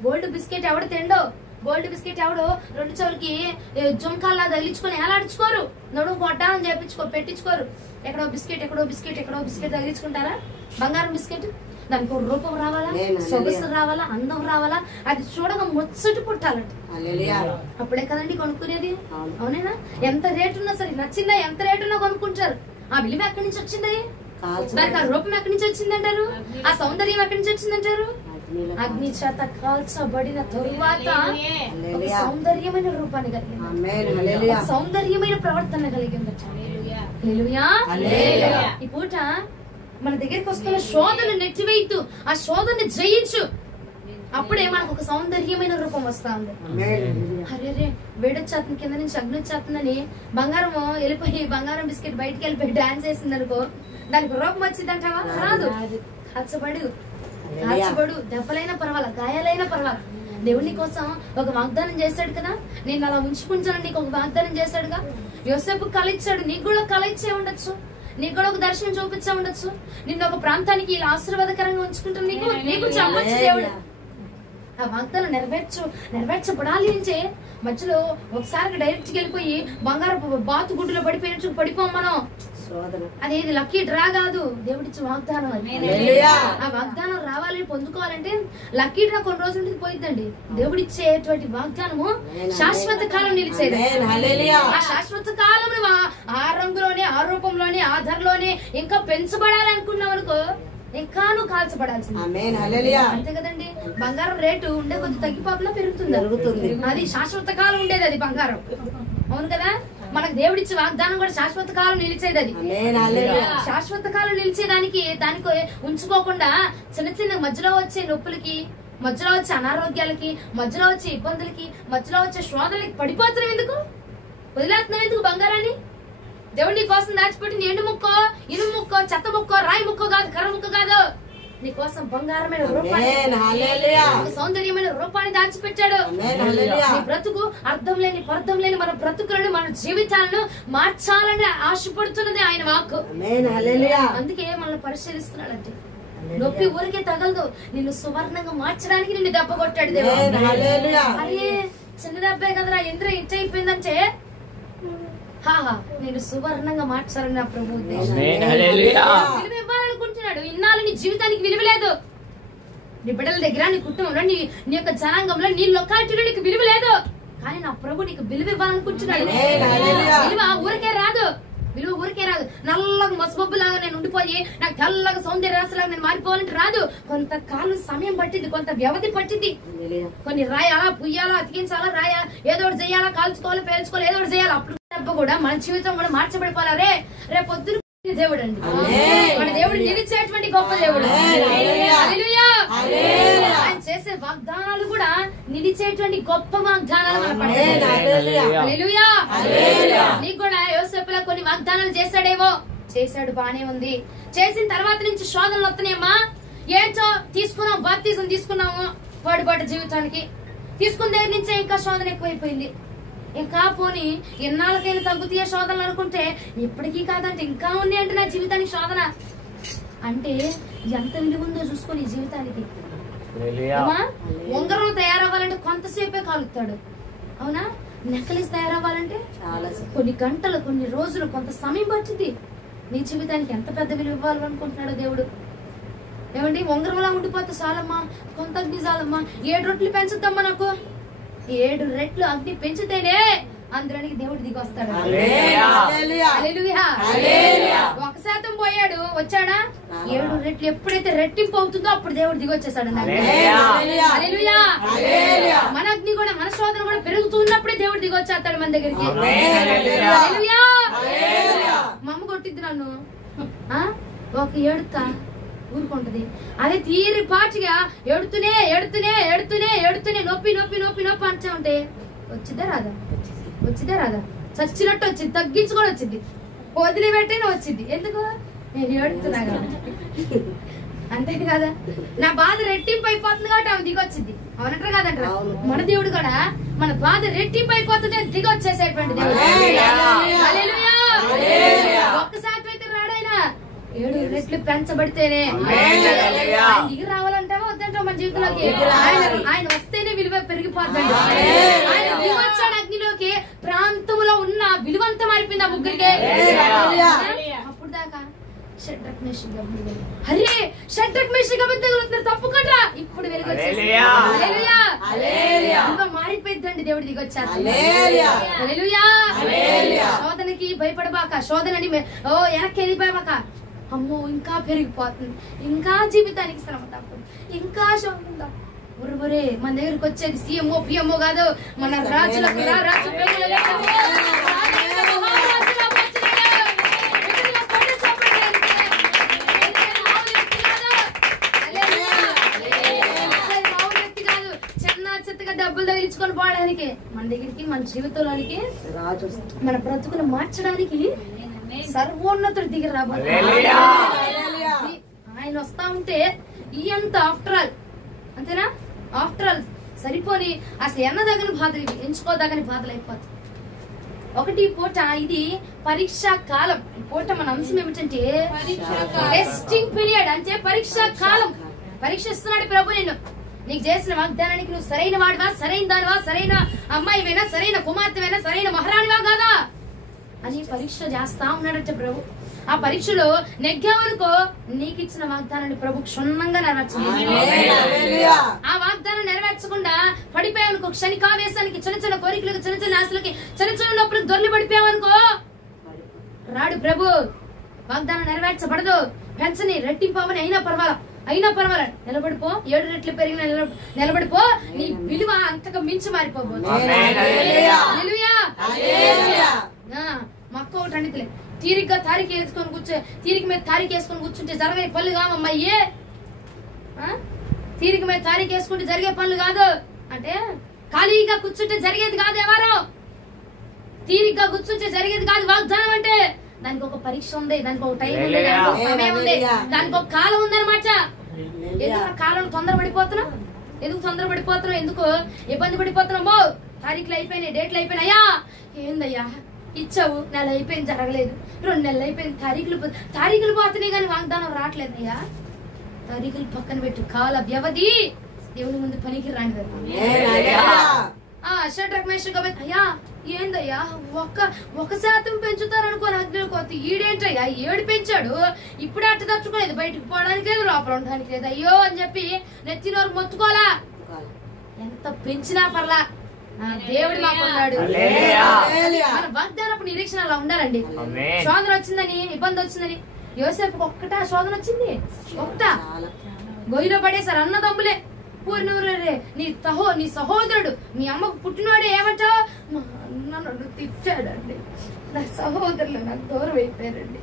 గోల్డ్ బిస్కెట్ ఎవడు తిండో, గోల్డ్ బిస్కెట్ ఎవడు 2 చెవులకి జుంకాల్లా తగిలించుకొని ఏలాడించుకోరు, నడుము కొట్టాలని పెట్టించుకోరు. ఎక్కడో బిస్కెట్ తగిలించుకుంటారా? బంగారం బిస్కెట్, దానికి ఒక రూపం రావాలా, సొగసు రావాలా, అందం రావాలా, అది చూడగా ముచ్చటి పుట్టాలంట. అప్పుడే కదండి కొనుక్కునేది. అవునేనా? ఎంత రేటు ఉన్నా సరే, నచ్చిందా ఎంత రేటు ఉన్నా కొనుక్కుంటారు. ఆ విలువ ఎక్కడి నుంచి వచ్చింది, దానికి ఆ రూపం ఎక్కడి నుంచి వచ్చిందంటారు, ఆ సౌందర్యం ఎక్కడి నుంచి వచ్చిందంటారు? అగ్ని చేత కాల్చబడిన తరువాత సౌందర్యమైన రూపాన్ని కలిగింది, సౌందర్యమైన ప్రవర్తన కలిగిందట. ఈ పూట మన దగ్గరికి వస్తున్న శోధన నెట్టివేయద్దు, ఆ శోధన జయించు. అప్పుడే మనకు ఒక సౌందర్యమైన రూపం వస్తా ఉంది. అరే వేడొచ్చేస్తుంది, కింద నుంచి అగ్ని వచ్చేస్తుందని బంగారం వెళ్ళిపోయి, బంగారం బిస్కెట్ బయటకు వెళ్ళిపోయి డాన్స్ వేసింది అనుకో, దానికి రూపం వచ్చిందంటావా? రాదు. కాల్చబడు, దెబ్బలైనా పర్వాలా, గాయాలైనా పర్వాలా, దేవుడి కోసం ఒక వాగ్దానం చేశాడు కదా, నేను అలా ఉంచుకుంటాను, నీకు ఒక వాగ్దానం చేశాడుగా. యోసేపు కళ ఇచ్చాడు, నీకు కూడా కళ ఇచ్చే ఉండొచ్చు, నీకు కూడా ఒక దర్శనం చూపించే ఉండొచ్చు, నిన్ను ఒక ప్రాంతానికి ఇలా ఆశీర్వాదకరంగా ఉంచుకుంటాను, నీకు చెప్పచ్చు దేవుడు. ఆ వాగ్దానం నెరవేర్చబడాలి అంటే మధ్యలో ఒకసారి డైరెక్ట్ గా వెళ్ళిపోయి బంగారు బాతు గుడ్డులో పడిపోయినట్టు పడిపోం మనం. అదేది లక్కీ డ్రా కాదు, దేవుడిచ్చి వాగ్దానం. ఆ వాగ్దానం రావాలని పొందుకోవాలంటే లక్కీ డ్రా కొన్ని రోజులు పోయిద్దండి. దేవుడిచ్చేటువంటి వాగ్దానము శాశ్వత కాలం నిలిచేది. ఆ శాశ్వత కాలం ఆ రంగులోనే, ఆ రూపంలోనే, ఆ ధరలోనే ఇంకా పెంచబడాలనుకున్నావు అనుకో, ఇంకా నువ్వు కాల్చబడాల్సింది. అంతే కదండి. బంగారం రేటు ఉండే కొద్ది తగ్గిపోతున్నా పెరుగుతుంది. అది శాశ్వత కాలం ఉండేది అది బంగారం. అవును కదా. మనకు దేవుడిచ్చే వాగ్దానం కూడా శాశ్వత కాలం నిలిచేది. అది శాశ్వత కాలం నిలిచేదానికి దానికి ఉంచుకోకుండా చిన్న చిన్న మధ్యలో వచ్చే నొప్పులకి, మధ్యలో వచ్చే అనారోగ్యాలకి, మధ్యలో వచ్చే ఇబ్బందులకి, మధ్యలో వచ్చే శోధనలకి పడిపోతున్నాం ఎందుకు? వదిలేస్తున్నాం ఎందుకు బంగారాన్ని? దేవుడి నీ కోసం దాచిపెట్టి ఎండు ముక్కో, ఇనుము ముక్కో, చెత్త ముక్కో, రాయి ముక్కో కాదు, కర్ర ముక్క కాదు, నీ కోసం బంగారమైన రూపాన్ని, సౌందర్యమైన రూపాన్ని దాచిపెట్టాడు. నీ బ్రతుకు అర్థం లేని, పర్థం లేని మన బ్రతుకులను, మన జీవితాలను మార్చాలని ఆశపడుతున్నది ఆయన వాక్కు. అందుకే మనల్ని పరిశీలిస్తున్నాడంటే నొప్పి ఊరికే తగలదు, నిన్ను సువర్ణంగా మార్చడానికి నిన్ను దెబ్బ కొట్టాడు దేవుడు. అరే చిన్న దెబ్బే కదరా, ఎందుకు ఇచ్చ అయిపోయిందంటే నేను సువర్ణంగా మార్చాలని నా ప్రభు విలువ ఇవ్వాలనుకుంటున్నాడు. ఇన్నాళ్ళు నీ జీవితానికి విలువ లేదు. నీ బిడ్డల దగ్గర, నీ కుటుంబంలో, నీ యొక్క జనాంగంలో, నీ లొకాలిటీలో నీకు విలువ లేదు. కానీ నా ప్రభు నీకు విలువ ఇవ్వాలనుకుంటున్నాడు. విలువ ఊరికే రాదు, విలువ ఊరికే రాదు. నల్లగా మసబొబ్బులాగా నేను ఉండిపోయి నాకు తెల్లగా సౌందర్య రాశిలాగా నేను మారిపోవాలంటే రాదు. కొంతకాలం సమయం పట్టింది, కొంత వ్యవధి పట్టింది. కొన్ని రాయాలా, పుయ్యాలా, అతికించాలా, రాయాలా, ఏదో ఒకటి చేయాలా, కాల్చుకోవాలి, పేల్చుకోవాలి, ఏదో ఒకటి చేయాలి. అప్పుడు కూడా మన జీవితం కూడా మార్చబడిపోవాలి. రేపు పొద్దున దేవుడు అండి, మన దేవుడు నిలిచేటువంటి గొప్ప దేవుడు. ఆయన చేసే వాగ్దానాలు కూడా నిలిచేటువంటి గొప్ప వాగ్దానాలు మన హల్లెలూయా. నీకు కూడా యోసేపులా కొన్ని వాగ్దానాలు చేశాడేమో, చేశాడు, బానే ఉంది. చేసిన తర్వాత నుంచి శోధనలు వస్తున్నాయమ్మా. ఏంటో తీసుకున్నాం, బాప్తిజం తీసుకున్నాము వాడిపాటి జీవితానికి, తీసుకున్న దగ్గర నుంచే ఇంకా శోధన ఎక్కువైపోయింది. ఇంకా పోనీ ఎన్నాళ్ళకైనా తగ్గుతాయే శోధనలు అనుకుంటే ఇప్పటికీ కాదంటే ఇంకా ఉన్నాయంటే నా జీవితానికి శోధన. అంటే ఎంత విలువ ఉందో చూసుకొని జీవితానికి. ఉంగరం తయారవ్వాలంటే కొంతసేపే కాలుతాడు, అవునా? నెక్లెస్ తయారవ్వాలంటే కొన్ని గంటలు, కొన్ని రోజులు, కొంత సమయం పట్టింది. నీ జీవితానికి ఎంత పెద్ద విలువ ఇవ్వాలనుకుంటున్నాడో దేవుడు. ఏమండి, ఉంగరంలా ఉండిపోతే చాలమ్మా, కొంత అగ్ని చాలమ్మా, 7 రొట్టెలు పెంచుతామ్మా, నాకు 7 రెట్లు అగ్ని పెంచితేనే అందులోనికి దేవుడు దిగి వస్తాడు. 1% పోయాడు, వచ్చాడా? 7 రెట్లు ఎప్పుడైతే రెట్టింపు అవుతుందో అప్పుడు దేవుడు దిగి వచ్చేసాడు. మన అగ్ని కూడా, మన శోధన కూడా పెరుగుతున్నప్పుడే దేవుడు దిగి వచ్చేస్తాడు మన దగ్గరికి. మా అమ్మ కొట్టిద్ది నన్ను, ఒక ఏడుతా ఊరుకుంటది. అదే తీరి పాటిగా ఎడుతూనే ఎడుతూనే ఎడుతూనే ఎడుతూనే నొప్పి నొప్పి నొప్పి నొప్పి అంటా ఉంటే వచ్చిద్దా రాదా? వచ్చిద్దా రాదా? చచ్చినట్టు వచ్చింది, తగ్గించుకొని వచ్చింది, వదిలిపెట్టేనే వచ్చింది. ఎందుకు? నేను ఏడుతున్నా కాబట్టి. అంతే కదా. నా బాధ రెట్టింపు అయిపోతుంది కాబట్టి ఆమె దిగొచ్చింది. అవునంటారు కాదంటారా? మన దేవుడు కూడా మన బాధ రెట్టింపు అయిపోతుంది అని దిగి వచ్చేసేటువంటి దేవుడు. ఒక్కసారి అయితే రాడైనా 7 రెట్లు పెంచబడితేనే దిగి రావాలంటావా వద్దంటావు మన జీవితంలోకి? ఆయన వస్తేనే విలువ పెరిగిపోద్దండి. ఆయన విలువ వచ్చాడు అగ్నిలోకి, ప్రాంతంలో ఉన్న విలువంతా మారిపోయింది ఆ ముగ్గురికి. అప్పుడు దాకా షడ్రక్ మేషక్ అబేద్నెగో, అరే షడ్రక్ మేషక్ అబేద్నెగో తప్పుకుండా ఇప్పుడు వెలుగు వచ్చేసింది. హల్లెలూయా, హల్లెలూయా. మారిపోయిందండి దేవుడి దిగి వచ్చారు. హల్లెలూయా, హల్లెలూయా. శోధనకి భయపడబాక, శోధనని వెనక్కి వెళ్ళిపోయాక, అమ్మో ఇంకా పెరిగిపోతుంది, ఇంకా జీవితానికి శ్రమ తప్పదు, ఇంకా శోధన ఒరే మన దగ్గరికి వచ్చేది సీఎంఓ పిఎంఓ కాదు, మన రాజులకు రాజు డబ్బులు తగిలించుకొని పోవడానికి మన దగ్గరికి, మన జీవితంలోనికి మన బ్రతుకును మార్చడానికి సర్వోన్నతుడు దిగి రాబోతు. ఆయన వస్తా ఉంటే ఇయంత ఆఫ్టర్ ఆల్, అంతేనా? ఆఫ్టర్ ఆల్ సరిపోని అసలు ఎన్నదగని బాధలు, ఎంచుకోదగని బాధలు అయిపోతాయి. ఒకటి పూట ఇది పరీక్షా కాలం. ఈ పూట మన అంశం ఏమిటంటే టెస్టింగ్ పీరియడ్, అంటే పరీక్షా కాలం. పరీక్షిస్తున్నాడు ప్రభు నిన్ను. నీకు చేసిన వాగ్దానానికి నువ్వు సరైన వాడివా, సరైన దానివా, సరైన అమ్మాయివేనా, సరైన కుమార్తెవేనా, సరైన మహారాణివా కాదా? అని పరీక్ష చేస్తా ఉన్నాడట ప్రభు. ఆ పరీక్షలో నెగ్గావనుకో నీకు ఇచ్చిన వాగ్దానాన్ని ప్రభు క్షుణ్ణంగా నెరవేర్చలేదు. ఆ వాగ్దానం నెరవేర్చకుండా పడిపోయావనుకో, క్షణికావేశానికి, చిన్న చిన్న కోరికలకు, చిన్న చిన్న ఆశలకి, చిన్న చిన్న నొప్పులకు దొర్లి పడిపోయావనుకో రాడు ప్రభు. వాగ్దానం నెరవేర్చబడదు. పెంచని రెట్టింపవని అయినా పర్వాలేదు నిలబడిపో. 7 రెట్లు పెరిగిన నిలబడిపో. నీ విలువ అంతగా మించి మారిపోబోదు. మక్క ఒకటి అడిగితే తీరిగ్గా తారీఖు వేసుకొని తీరిక మీద తారీఖు వేసుకొని కూర్చుంటే జరిగే పనులు కావమ్మయ్యే. తీరిక మీద తారీఖు వేసుకుంటే జరిగే పనులు కాదు. అంటే ఖాళీగా కూర్చుంటే జరిగేది కాదు. ఎవరు తీరిగ్గా కూర్చుంటే జరిగేది కాదు. వాగ్దానం అంటే దానికి ఒక పరీక్ష ఉంది, దానికి ఒక టైం ఉంది, దానికి ఒక సమయం ఉంది, దానికి ఒక కాలం ఉందన్నమాట. ఎందుకు ఆ కాలం తొందరపడిపోతున్నాం? ఎందుకు ఇబ్బంది పడిపోతున్నామో? తారీఖులు అయిపోయినాయి, డేట్లు అయిపోయినాయా? ఏందయ్యా ఇచ్చావు, నెల అయిపోయింది, జరగలేదు. 2 నెలలు అయిపోయింది, తారీఖులు పోతున్నాయి కానీ వాగ్దానం రావట్లేదయ్యా. తారీఖులు పక్కన పెట్టు. కాల వ్యవధి దేవుని ముందు పనికి రాని. అయ్యా ఏందయ్యా 1% పెంచుతారనుకోని అగ్ని కొత్త ఈడేంటయ్యా 7 పెంచాడు. ఇప్పుడే అట్ట తచ్చుకోలేదు, బయటకు పోవడానికి లేదు, లోపల ఉండడానికి లేదు. అయ్యో అని చెప్పి నెత్తినోరు మొత్తుకోలా. ఎంత పెంచినా పర్లా దేవుడు మాకున్నాడు. మన వాగ్దానపు నిరీక్షణ అలా ఉండాలండి. శోధన వచ్చిందని, ఇబ్బంది వచ్చిందని. యోసేపుకి ఒక్కటా శోధన వచ్చింది? ఒక్కటా. గొయ్యిలో పడేశారు అన్నదమ్ములే. పూర్ణూరే నీ సహోదరుడు, మీ అమ్మకు పుట్టినవాడు ఏమంటావు? మా అన్న నన్ను తిట్టాడండి, నా సహోదరులు నాకు దూరం అయిపోయారండి,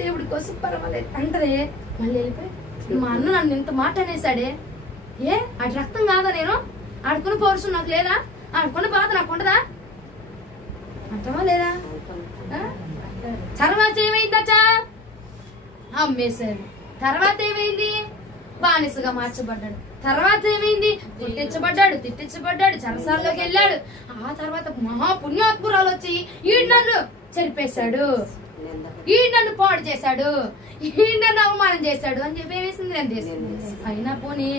దేవుడి కోసం పర్వాలేదు అంటారే. మళ్ళీ వెళ్ళిపోయి మా అన్న నన్ను ఇంత మాట అనేసాడే. ఆడి రక్తం కాదా నేను? ఆడుకున్న పౌరుషం నాకు లేదా? ఆడుకున్న బాధ నాకు ఉండదా? అంటావా లేదా? తర్వాత ఏమైందట? అమ్మేశాడు. తర్వాత ఏమైంది? బానిసగా మార్చబడ్డాడు. తర్వాత ఏమైంది? తిట్టించబడ్డాడు, చెరసాలలోకి వెళ్ళాడు. ఆ తర్వాత మహాపుణ్యాత్మురాలు వచ్చి ఈడు నన్ను చెరిపేశాడు, ఈడు నన్ను పాడు చేశాడు, ఈడు నన్ను అవమానం చేశాడు అని చెప్పి ఏమేసింది? అయినా పోనీ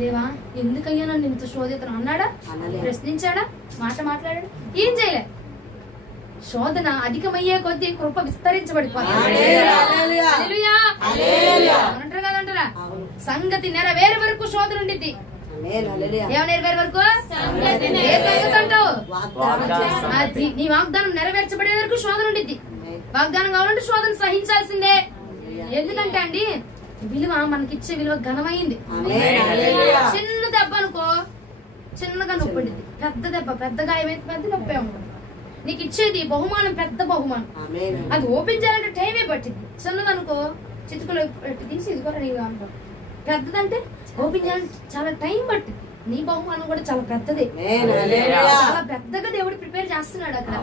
దేవా ఎందుకయ్యా నన్ను ఇంత శోధితను అన్నాడా? ప్రశ్నించాడా? మాట మాట్లాడాడు? ఏం చేయలే. శోధన అధికమయ్యే కొద్దీ కృప విస్తరించబడిపోతుంది. అంటారు కదంటారా? సంగతి నెరవేరే వరకు శోధన ఉండిద్ది. ఏమో నెరవేరే వరకు? ఏ సంగతి అంటావు? నీ వాగ్దానం నెరవేర్చబడే వరకు శోధన ఉండిద్ది. వాగ్దానం కావాలంటే శోధన సహించాల్సిందే. ఎందుకంటే అండి విలువ మనకిచ్చే విలువ ఘనమైంది. చిన్న దెబ్బ అనుకో చిన్నగా నొప్పి ఉండిద్ది, పెద్ద దెబ్బ పెద్ద గాయమైతే పెద్ద నొప్పి ఉంటుంది. నీకు ఇచ్చేది బహుమానం, పెద్ద బహుమానం. అది ఓపెన్ చేయాలంటే టైమే పట్టింది. చిన్నదనుకో చితుకులో పెట్టి తీసి ఇదిగో నీవు అనుకో. పెద్దదంటే ఓపెన్ చేయాలంటే చాలా టైం పట్టింది. నీ బహుమానం కూడా చాలా పెద్దది, చాలా పెద్దగా దేవుడు ప్రిపేర్ చేస్తున్నాడు అక్కడ.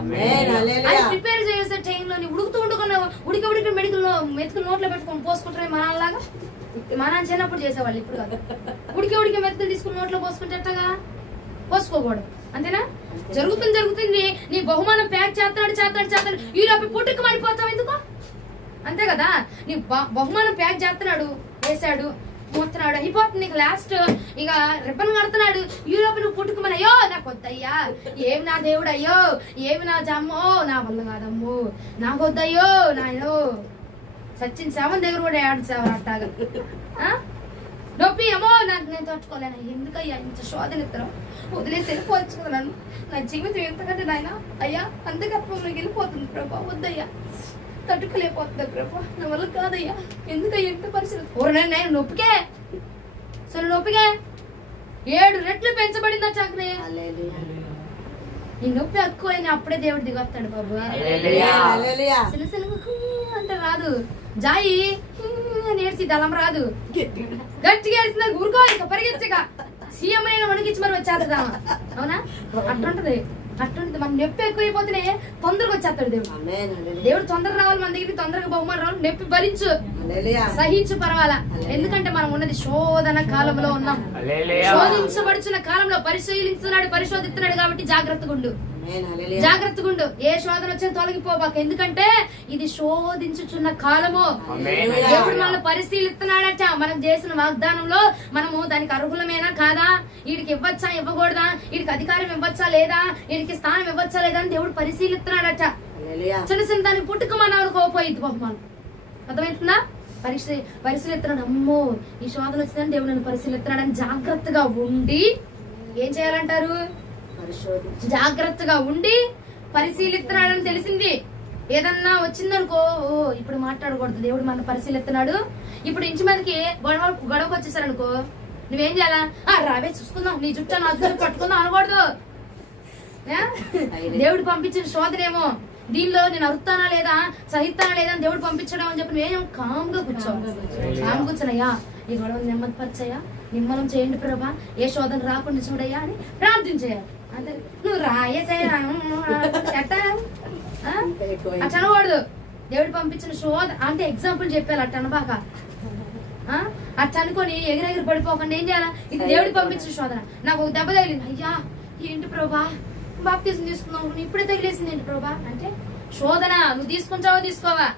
అది ప్రిపేర్ చేసే టైంలో ఉడుకుతూ ఉండకుండా ఉడికి మెతుకులు నోట్లో పెట్టుకొని పోసుకుంటారే మనలాగా. మన చిన్నప్పుడు చేసేవాళ్ళు, ఇప్పుడు కాదు. ఉడికి మెతుకులు తీసుకుని నోట్లో పోసుకుంటేగా పోసుకోకూడదు. అంతేనా? జరుగుతుంది. నీ బహుమానం ప్యాక్ చేస్తాడు. ఈ లోపు పుట్టుకు మారిపోతావు ఎందుకో? అంతే కదా. నీ బహుమానం ప్యాక్ చేస్తున్నాడు, వేసాడు, మూస్తున్నాడు, అయిపోతుంది. నీకు లాస్ట్ ఇక రిబ్బన్ కడుతున్నాడు. ఈ లోపు నువ్వు పుట్టుకుమని అయ్యో నాకు వద్దయ్యా, ఏమి నా దేవుడు అయ్యో, ఏమి నా జమ్మో, నా వల్ల కాదమ్మో, నాకు వద్దయ్యో నాయనో. సచిన్ సేవన్ దగ్గర కూడా ఏడ్చావు అట్టాగా. నొప్పి అమ్మో నాకు నేను తట్టుకోలేను. ఎందుకయ్యా ఇంత శోధన ఇస్తాను? వదిలేసి వెళ్ళిపోవచ్చు కదా నన్ను. నా జీవితం ఎంతకంటే నాయన అయ్యా అంతకత్వంలోకి వెళ్ళిపోతుంది ప్రభా. వద్దయ్యా, తట్టుకోలేకపోతుంది ప్రభా, నా వల్ల కాదయ్యా. ఎందుకయ్యా ఎంత పరిస్థితి? నేను నొప్పికే నొప్పికే 7 రెట్లు పెంచబడిందా చాకనే. నీ నొప్పి అక్కువైన అప్పుడే దేవుడు దిగొస్తాడు బాబు. అంటే రాదు, జాయి నేర్చి దళం రాదు. గట్టిగా ఏడ్చింది ఊరుకో, ఇక పరిగెచ్చక సీఎం అయినా వణికించి మరి వచ్చేద్దాం. అవునా? అట్టుంటది. మన నొప్పి ఎక్కువైపోతేనే తొందరగా వచ్చేస్తాడు దేవుడు. దేవుడు తొందరగా రావాలి మన దగ్గరికి, తొందరగా బహుమానం రావాలి. నొప్పి భరించు, సహించు, పర్వాలా. ఎందుకంటే మనం ఉన్నది శోధన కాలంలో ఉన్నాం. శోధించబడుచున్న కాలంలో పరిశోధిస్తున్నాడు కాబట్టి జాగ్రత్తగా ఉండు. ఏ శోధన వచ్చినా తొలగిపోబాక. ఎందుకంటే ఇది శోధించుచున్న కాలము. దేవుడు మనల్ని పరిశీలిస్తున్నాడట. మనం చేసిన వాగ్దానంలో మనము దానికి అర్హులమేనా కాదా, వీడికి ఇవ్వచ్చా ఇవ్వకూడదా, వీడికి అధికారం ఇవ్వచ్చా లేదా, వీడికి స్థానం ఇవ్వచ్చా లేదా అని దేవుడు పరిశీలిస్తున్నాడట. చిన్న చిన్న దానికి పుట్టుకమన్నావు కోపోయిద్ది బహుమానం. అర్థమవుతుందా? పరిశీలిస్తున్నాడు, అమ్మో ఈ శోధన వచ్చిందని దేవుడు నన్ను పరిశీలిస్తున్నాడని జాగ్రత్తగా ఉండి ఏం చేయాలంటారు? జాగ్రత్తగా ఉండి పరిశీలిస్తున్నాడని తెలిసింది. ఏదన్నా వచ్చిందనుకో, ఓ ఇప్పుడు మాట్లాడకూడదు, దేవుడు మన పరిశీలిస్తున్నాడు. ఇప్పుడు ఇంటి మీదకి గొడవకు వచ్చేసారనుకో, నువ్వేం చేయాలా? రావే చూసుకుందాం, నీ చుట్టూ నా చుట్టూ పట్టుకుందాం అనకూడదు. దేవుడు పంపించిన శోధనేమో దీనిలో నేను అరుతానా లేదా సహిస్తానా లేదా అని దేవుడు పంపించడం అని చెప్పి నువ్వేం కామ్గా కూర్చోనయ్యా, ఈ గొడవ నెమ్మదిపరచయ్యా, నిమ్మలం చేయండి ప్రభా, ఏ శోధన రాకుండా చూడయ్యా అని ప్రార్థించేయాలి. అంతే. నువ్వు రాయేసయ్యా అట్లా అనకూడదు. దేవుడు పంపించిన శోధ అంటే ఎగ్జాంపుల్ చెప్పాలి, అట్ట అనబాక. అట్లా అనుకొని ఎగిరెగిరి పడిపోకుండా ఏం చేయాలా? ఇది దేవుడు పంపించిన శోధన, నాకు ఒక దెబ్బ తగిలింది, అయ్యా ఏంటి ప్రభా బాప్తిజం తీసుకున్నావు, నువ్వు ఇప్పుడే తగిలేసింది ఏంటి ప్రభా అంటే శోధన. నువ్వు తీసుకుంటావో తీసుకోవా?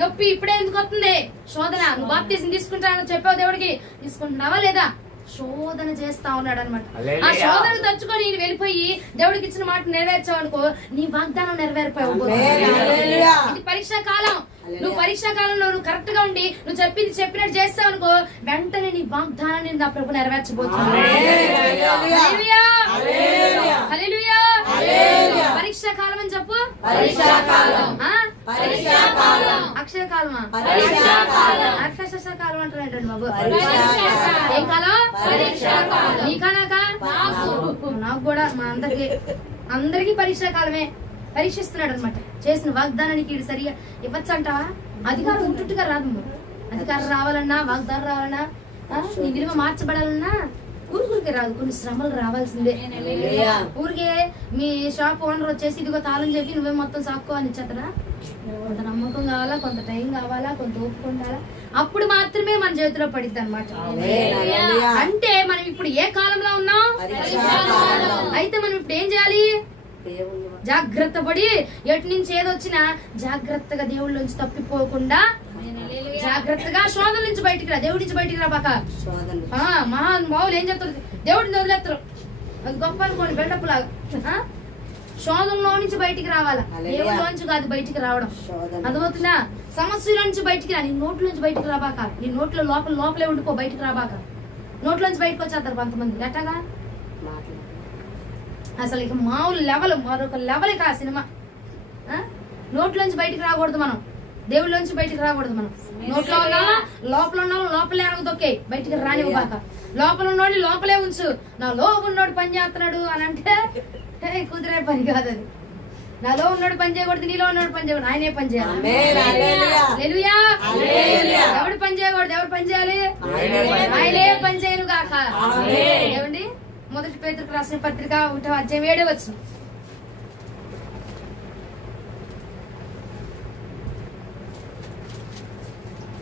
నొప్పి ఇప్పుడే ఎందుకు వస్తుంది? శోధన. నువ్వు బాప్తిజం తీసుకుంటావని చెప్పావు దేవుడికి, తీసుకుంటున్నావా లేదా? శోధన చేస్తా ఉన్నాడు అనమాట. ఆ శోధన తచ్చుకొని వెళ్ళిపోయి దేవుడికి ఇచ్చిన మాట నెరవేర్చావు అనుకో, నీ వాగ్దానం నెరవేరిపోయావు. ఇది పరీక్షా కాలం. నువ్వు పరీక్షా కాలంలో నువ్వు కరెక్ట్ గా ఉండి నువ్వు చెప్పినట్టు చేస్తావు అనుకో, వెంటనే నీ వాగ్దానాన్ని నా ప్రభు నెరవేర్చబోతున్నాడు. పరీక్షా కాలం అని చెప్పు. అక్షయ కాలమా? అక్షయ కాలం అంటారండి బాబు. ఏం కాలం? నీకానాకా? నాకు కూడా, మా అందరికి పరీక్షా కాలమే. పరీక్షిస్తున్నాడు అనమాట. చేసిన వాగ్దానానికి ఇది సరిగా ఇవ్వచ్చు అంటావా? అధికారం ఉంటుగా రాదు. అధికారం రావాలన్నా, వాగ్దానం రావాలన్నా, నీ విలువ మార్చబడాలన్నా ఊరికి రాదు, కొన్ని శ్రమలు రావాల్సిందే. ఊరికే మీ షాప్ ఓనర్ వచ్చేసి ఇదిగో తాళం చెప్పి నువ్వే మొత్తం సాక్కో అని ఇచ్చేతరా? కొంత నమ్మకం కావాలా, కొంత టైం కావాలా, కొంత ఓపిక ఉండాలా, అప్పుడు మాత్రమే మన చేతిలో పడిద్ది అనమాట. అంటే మనం ఇప్పుడు ఏ కాలంలో ఉన్నాం? అయితే మనం ఇప్పుడు ఏం చేయాలి? జాగ్రత్త పడి ఎటు నుంచి ఏదొచ్చినా జాగ్రత్తగా దేవుడి నుంచి తప్పిపోకుండా జాగ్రత్తగా శోధన నుంచి బయటికి రా. దేవుడి నుంచి బయటికి రాబాక. మహానుభావులు ఏం చెప్తారు? దేవుడిని వదిలేస్తారు, అది గొప్ప అనుకోండి, బిల్డప్ లాగా. శోధనలో నుంచి బయటికి రావాలా, దేవుడిలోంచి కాదు బయటికి రావడం. అర్థమవుతుందా? సమస్యల నుంచి బయటికి రా. నీ నోట్ల నుంచి బయటికి రాబాక. నీ నోట్లో లోపలే ఉండిపో, బయటికి రాబాక. నోట్లోంచి బయటకు వచ్చేస్తారు కొంతమంది. ఎట్టగా అసలు ఇక మామూలు లెవెల్, మరొక లెవెల్ ఇక ఆ సినిమా. నోట్లోంచి బయటికి రాకూడదు మనం, దేవుళ్ళలోంచి బయటికి రాకూడదు మనం. నోట్లో ఉన్నామా, లోపల ఉన్నామా, లోపలే అనగదొక్కే, బయటికి రానివ్వబాక. లోపల ఉన్నోడి లోపలే ఉంచు. నా లోపు ఉన్నోడు పని చేస్తున్నాడు అని అంటే కుదిరే పని కాదు అది. నాలో ఉన్నాడు పని చేయకూడదు, నీలో ఉన్నాడు పని చేయకూడదు, ఆయనే పని చేయాలి. ఎవడు పని చేయకూడదు? ఎవరు పని చేయాలి? ఆయనే పని చేయను కాక. ఏమండి? మొదటి పేతురుకు రాసిన పత్రిక 1వ అధ్యాయం 7వ వచనం.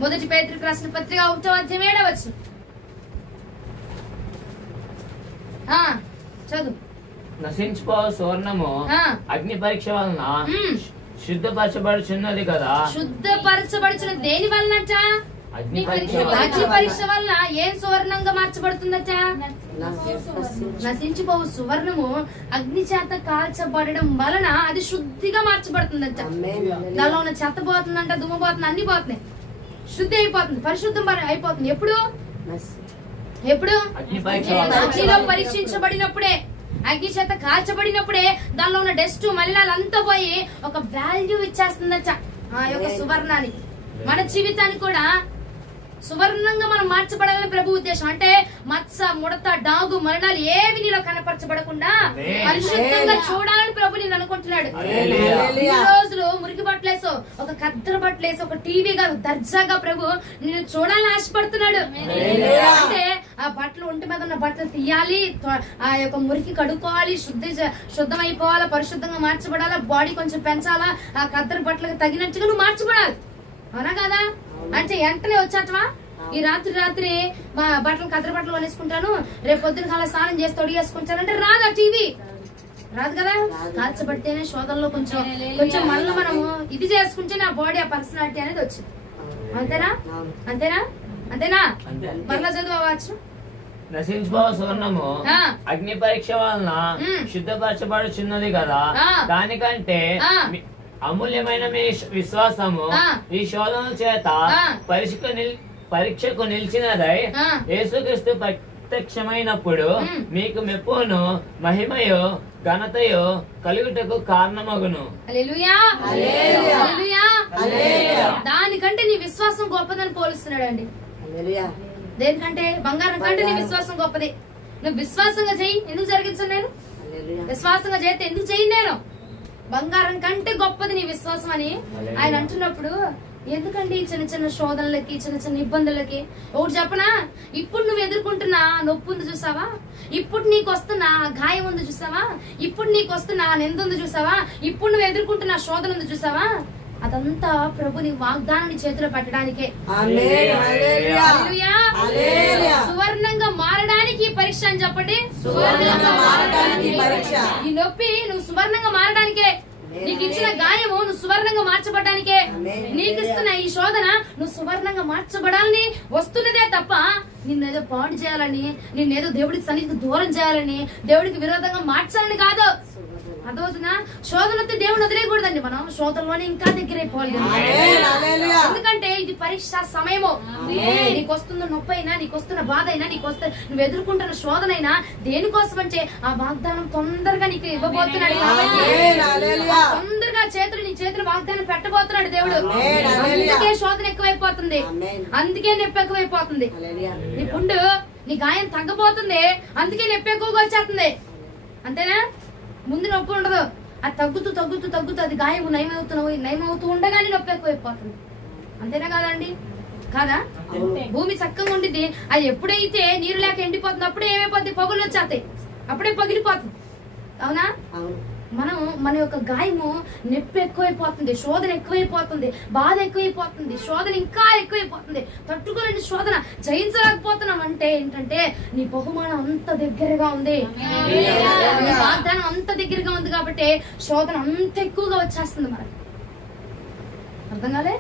మొదటి పేతురుకు రాసిన పత్రిక 1వ అధ్యాయం 7వ వచనం. చదువు. నశించుకో సువర్ణము అగ్ని పరీక్ష వలన శుద్ధపరచబడుచున్నది కదా. శుద్ధపరచబడుచున్నది దేని వలనట? అగ్ని పరీక్ష వల్ల ఏం సువర్ణంగా మార్చబడుతుందట? నశించిపోవు సువర్ణము అగ్ని చేత కాల్చబడడం వలన అది శుద్ధిగా మార్చబడుతుందట. దానిలో ఉన్న చెత్త పోతుందంట, దుమ్ము పోతుంది, అన్ని పోతున్నాయి, శుద్ధి అయిపోతుంది, పరిశుద్ధం అయిపోతుంది. ఎప్పుడు అగ్నిలో పరీక్షించబడినప్పుడే, అగ్ని చేత కాల్చబడినప్పుడే దానిలో ఉన్న డస్ట్ మలినాలంతా పోయి ఒక వాల్యూ ఇచ్చేస్తుందట ఆ యొక్క సువర్ణానికి. మన జీవితాన్ని కూడా సువర్ణంగా మనం మార్చబడాలని ప్రభు ఉద్దేశం. అంటే మత్స, ముడత, డాగు, మరణాలు ఏవి నీలో కనపరచబడకుండా పరిశుద్ధంగా చూడాలని ప్రభు నేను అనుకుంటున్నాడు. ఈ రోజులు మురికి బట్టలేసో, ఒక కద్దర బట్టలేసో, ఒక టీవీ కాదు, దర్జాగా ప్రభు నేను చూడాలని ఆశపడుతున్నాడు. అంటే ఆ బట్టలు, ఒంటి మీద ఉన్న బట్టలు తీయాలి, ఆ యొక్క మురికి కడుక్కోవాలి, శుద్ధం అయిపోవాలా, పరిశుద్ధంగా మార్చబడాలా, బాడీ కొంచెం పెంచాలా, ఆ కద్దర బట్టలకు తగినట్టుగా నువ్వు మార్చబడాలి. అవునా కదా? అంటే వెంటనే వచ్చాటవా? ఈ రాత్రి మా బట్టలు, కద్దర బట్టలు కొనేసుకుంటాను, రేపు పొద్దున కాల స్నానం చేసి తొడిగేసుకుంటానంటే రాదా? టీవీ రాదు కదా. కాల్చబడితేనే శోధనలో కొంచెం మళ్ళీ మనము ఇది చేసుకుంటే నా బాడీ, ఆ పర్సనాలిటీ అనేది వచ్చింది. అంతేనా? మరలా చదువు. నశించుకో సువర్ణము అగ్ని పరీక్ష వలన శుద్ధపరచబడుచున్నది కదా. దానికంటే అమూల్యమైన మీ విశ్వాసము ఈ శోధన చేత పరీక్షకు నిలిచినదై యేసుక్రీస్తు ప్రత్యక్షమైనప్పుడు మీకు మెప్పును మహిమయో ఘనతయో కలుగుటకు కారణమగును. దానికంటే నీ విశ్వాసం గొప్పదని పోలుస్తున్నాడండి. దేనికంటే బంగారం కంటే నీ విశ్వాసం గొప్పది. నువ్వు విశ్వాసంగా చెయ్యి, ఎందుకు జరిగించను నేను? విశ్వాసంగా చేస్తే ఎందుకు చెయ్యి నేను? బంగారం కంటే గొప్పది నీ విశ్వాసం అని ఆయన అంటున్నప్పుడు ఎందుకండి చిన్న చిన్న శోధనలకి, చిన్న చిన్న ఇబ్బందులకి? ఒకటి చెప్పనా, ఇప్పుడు నువ్వు ఎదుర్కొంటున్న నొప్పి ఉంది చూసావా, ఇప్పుడు నీకు వస్తున్న గాయం ఉంది చూసావా, ఇప్పుడు నీకు వస్తున్న నింద ఉంది చూసావా, ఇప్పుడు నువ్వు ఎదుర్కొంటున్న శోధన ఉంది చూసావా, అదంతా ప్రభు నీ వాగ్దానాన్ని చేతిలో పెట్టడానికే. సువర్ణంగా మారడానికి పరీక్ష అని చెప్పండి. ఈ నొప్పి నువ్వు సువర్ణంగా మారడానికే. నీకు ఇచ్చిన గాయము నువ్వు సువర్ణంగా మార్చబడడానికే. నీకు ఇస్తున్న ఈ శోధన నువ్వు సువర్ణంగా మార్చబడాలని వస్తున్నదే తప్ప నిన్నేదో పాడు చేయాలని, నిన్నేదో దేవుడికి సన్నిధికి దూరం చేయాలని, దేవుడికి విరోధంగా మార్చాలని కాదు. అదవుతుందా? శోధనతో దేవుడు వదిలేయకూడదండి. మనం శోధనలోనే ఇంకా దగ్గరైపోవాలి. ఎందుకంటే ఇది పరీక్ష సమయము. నీకు వస్తున్న నొప్పి అయినా, నీకు వస్తున్న బాధ అయినా, నువ్వు ఎదుర్కొంటున్న శోధన అయినా దేనికోసం అంటే ఆ వాగ్దానం తొందరగా నీకు ఇవ్వబోతున్నాడు. తొందరగా నీ చేతులు వాగ్దానం పెట్టబోతున్నాడు దేవుడు. అందుకే శోధన ఎక్కువైపోతుంది, అందుకే నొప్పి ఎక్కువైపోతుంది. నీ పుండు, నీ గాయం తగ్గబోతుంది, అందుకే నొప్పి ఎక్కువగా వచ్చేస్తుంది. అంతేనా? ముందు నొప్పి ఉండదు, అది తగ్గుతూ తగ్గుతూ తగ్గుతూ అది గాయము నయమవుతూ ఉండగానే నొప్పి ఎక్కువైపోతుంది. అంతేనా కాదండి? కాదా? భూమి చక్కగా ఉండిద్ది, అది ఎప్పుడైతే నీరు లేక ఎండిపోతుంది అప్పుడే ఏమైపోద్ది? పగులు వచ్చేస్తాయి, అప్పుడే పగిలిపోతుంది. అవునా? మన యొక్క గాయము నొప్పి ఎక్కువైపోతుంది, శోధన ఎక్కువైపోతుంది, బాధ ఎక్కువైపోతుంది, శోధన ఇంకా ఎక్కువైపోతుంది. తట్టుకోలేని శోధన జయించలేకపోతున్నాం అంటే ఏంటంటే నీ బహుమానం అంత దగ్గరగా ఉంది, నీ వాగ్దానం అంత దగ్గరగా ఉంది కాబట్టి శోధన అంత ఎక్కువగా వచ్చేస్తుంది మనకి. అర్థం కాలే?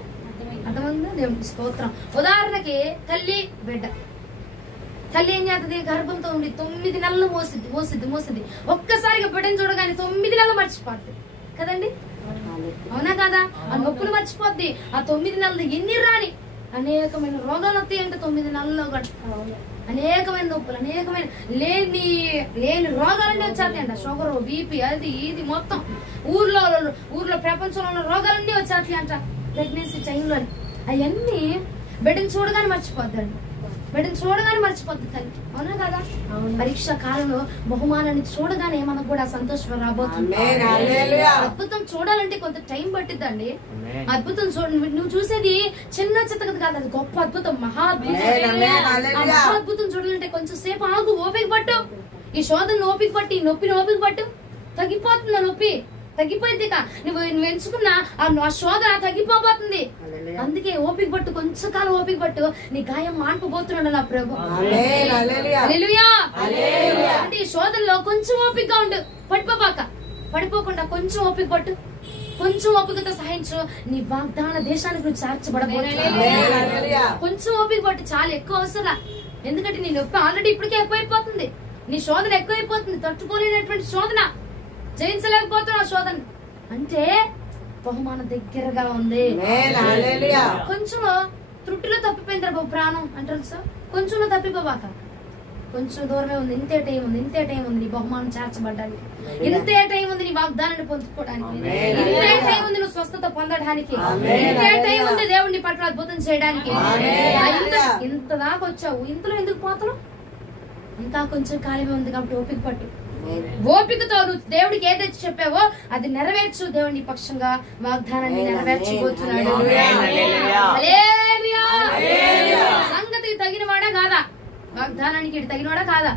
అర్థమైందా? దేవునికి స్తోత్రం. ఉదాహరణకి తల్లి బిడ్డ, తల్లి ఏం చేస్తుంది? గర్భంతో ఉండి 9 నెలలు మోసిద్ది. ఒక్కసారిగా బిడ్డను చూడగానే 9 నెలలు మర్చిపోద్ది కదండి? అవునా కదా? ఆ నొప్పులు మర్చిపోద్ది. ఆ 9 నెలలు ఎన్ని రాని అనేకమైన రోగాలు వస్తాయంటే 9 నెలల్లో అనేకమైన నొప్పులు, అనేకమైన లేని రోగాలన్నీ వచ్చేస్తాయంట. షుగర్, బీపీ, అది ఇది మొత్తం ఊర్లో ప్రపంచంలో ఉన్న రోగాలన్నీ వచ్చేస్తాయి అంట ప్రెగ్నెన్సీ టైంలో. అవన్నీ బిడ్డను చూడగానే మర్చిపోద్దండి, బిడ్డను చూడగానే మర్చిపోద్ది తల్లి. అవునా కదా? పరీక్ష కాలంలో బహుమానాన్ని చూడగానే మనకు కూడా సంతోషం రాబోతుంది. అద్భుతం చూడాలంటే కొంత టైం పట్టిద్దండి. అద్భుతం నువ్వు చూసేది చిన్న చిత్తకది కాదు, అది గొప్ప అద్భుతం, మహా అద్భుతం చూడాలంటే కొంచెం సేపు ఆగు, ఓపిక పట్టు. ఈ శోధన ఓపిక పట్టి, ఈ నొప్పిని ఓపిక పట్టు. తగ్గిపోతుంది నొప్పి, తగ్గిపోయింది. నువ్వు ఎంచుకున్న ఆ శోధన తగ్గిపోబోతుంది. అందుకే ఓపిక పట్టు, కొంచెం కాలం ఓపిక పట్టు. నీ గాయం మాన్పబోతున్నాడు నా ప్రభు. అంటే ఈ శోధనలో కొంచెం ఓపికగా ఉండు, పడిపోకుండా కొంచెం ఓపిక పట్టు, కొంచెం ఓపికతో సహాయించు. నీ వాగ్దాన దేశానికి నువ్వు చేర్చబడబోతున్నావు. కొంచెం ఓపిక పట్టు, చాలా ఎక్కువ అవసరం. ఎందుకంటే నీ నొప్పి ఆల్రెడీ ఇప్పటికే ఎక్కువైపోతుంది, నీ శోధన ఎక్కువైపోతుంది. తట్టుకోలేనటువంటి శోధన, జయించలేకపోతున్నావు శోధన అంటే బహుమానం దగ్గరగా ఉంది. కొంచెం త్రుట్టిలో తప్పిపోయింది బాబు ప్రాణం అంటారు సార్. కొంచెంలో తప్పిపోబాక, కొంచెం దూరమే ఉంది, ఇంతే టైం ఉంది నీ బహుమానం చేర్చబడ్డానికి, ఇంతే టైం ఉంది నీ వాగ్దానాన్ని పొందుకోవడానికి, ఇంతే టైం ఉంది నువ్వు స్వస్థత పొందడానికి, ఇంతే టైం ఉంది దేవుడిని పట్ల అద్భుతం చేయడానికి. ఇంత దాకా వచ్చావు, ఇంతలో ఎందుకు పోతున్నావు? ఇంకా కొంచెం కాలమే ఉంది కాబట్టి ఓపిక పట్టు. ఓపికతో నువ్వు దేవుడికి ఏదైతే చెప్పావో అది నెరవేర్చు. దేవుని పక్షంగా వాగ్దానాన్ని నెరవేర్చబోతున్నాడు. సంగతికి తగినవాడా కాదా, వాగ్దానానికి తగినవాడా కాదా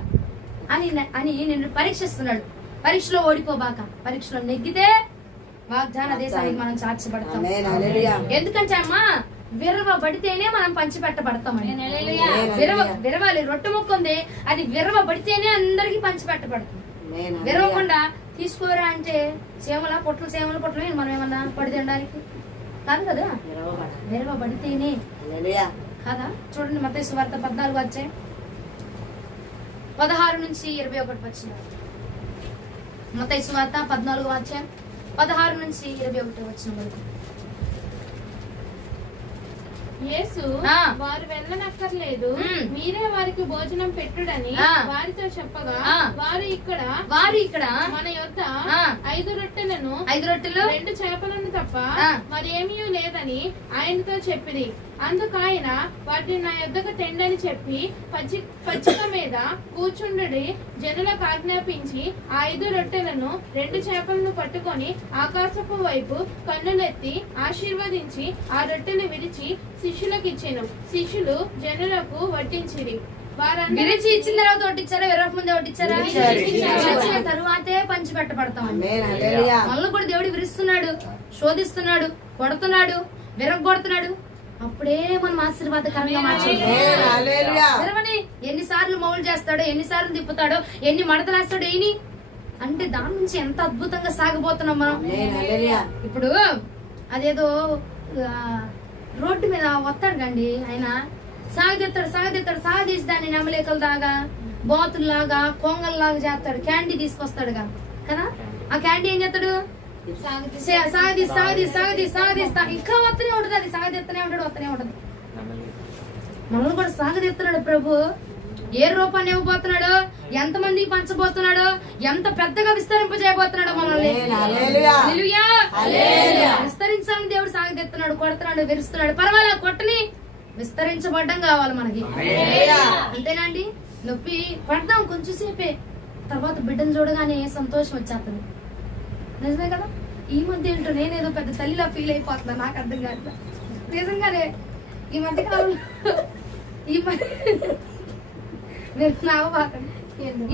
అని నిన్ను పరీక్షిస్తున్నాడు. పరీక్షలో ఓడిపోబాక, పరీక్షలో నెగ్గితే వాగ్దాన దేశానికి మనం చార్చబడతాం. ఎందుకంటే అమ్మా విరవబడితేనే మనం పంచిపెట్టబడతామని. విరవాలి, రొట్టె ముక్క ఉంది, అది విరవబడితేనే అందరికి పంచిపెట్టబడుతుంది. విరవకుండా తీసుకోరా అంటే పొట్ల మనం ఏమన్నా పడి తినడానికి కాదు కదా, విరవబడితేనే కదా. చూడండి మత్తయి సువార్త 14 వచ్చాయి 16 నుంచి 21 వచ్చిన. మత్తయి సువార్త 14 వచ్చాయి 16 నుంచి 21 వచనం వరకు. యేసు వారు వెళ్ళనక్కర్లేదు, మీరే వారికి భోజనం పెట్టుడని వారితో చెప్పగా, వారు ఇక్కడ మన యొద్ద 5 రొట్టెలను 2 చేపలను తప్ప మరేమీ లేదని ఆయనతో చెప్పిరి. అందుకాయన వాటిని నా యొద్దకు తెండని చెప్పి పచ్చిక మీద కూర్చుండి జనులకు ఆజ్ఞాపించి 5 రొట్టెలను 2 చేపలను పట్టుకొని ఆకాశపు వైపు కన్నులెత్తి ఆశీర్వదించి ఆ రొట్టెలు విరిచి శిష్యులకు ఇచ్చెను. శిష్యులు జనులకు వడ్డించిరి. విరిచి ఇచ్చిన తర్వాత వడ్డించారా? విరవక ముందే వడ్డించారా? విరిచిన తరువాతే పంచి పెట్టబడతాం. మళ్ళీ కూడా దేవుడు విరుస్తున్నాడు, శోధిస్తున్నాడు, కొడుతున్నాడు, విరగొడుతున్నాడు. అప్పుడే మనం ఆశీర్వాదకరంగా మార్చాలి. ఎన్నిసార్లు మౌలు చేస్తాడో, ఎన్నిసార్లు తిప్పుతాడో, ఎన్ని మడతలేస్తాడో ఏని అంటే దాని నుంచి ఎంత అద్భుతంగా సాగిపోతున్నాం మనం. ఇప్పుడు అదేదో రోడ్డు మీద వస్తాడు కండి, ఆయన సాగదీసి దాన్ని నెమలేకల దాగా, బాతుల్లాగా, కొంగల్లాగా చేస్తాడు. క్యాండీ తీసుకొస్తాడుగా కదా. ఆ క్యాండీ ఏం చేస్తాడు? సాగదీస్తా ఇంకా వస్తూనే ఉంటది. అది సాగదీస్తూనే ఉంటాడు, వస్తూనే ఉంటది. మనల్ని కూడా సాగదీస్తున్నాడు ప్రభు. ఏ రూపాన్ని ఇవ్వబోతున్నాడు, ఎంత మందికి పంచబోతున్నాడో, ఎంత పెద్దగా విస్తరింపజేయబోతున్నాడో మనల్ని. విస్తరించాలని దేవుడు సాగదీస్తున్నాడు, కొడుతున్నాడు, విరుస్తున్నాడు. పర్వాలేదు, కొట్టని, విస్తరించబడ్డం కావాలి మనకి. అంతేనండి. నొప్పి పడదాం కొంచెం సేపే, తర్వాత బిడ్డను చూడగానే సంతోషం వచ్చేస్తుంది. నిజమే కదా. ఈ మధ్య ఏంటో నేనేదో పెద్ద తల్లిలా ఫీల్ అయిపోతున్నా, నాకు అర్థం కాదు. నిజంగానే ఈ మధ్య కాలంలో ఈ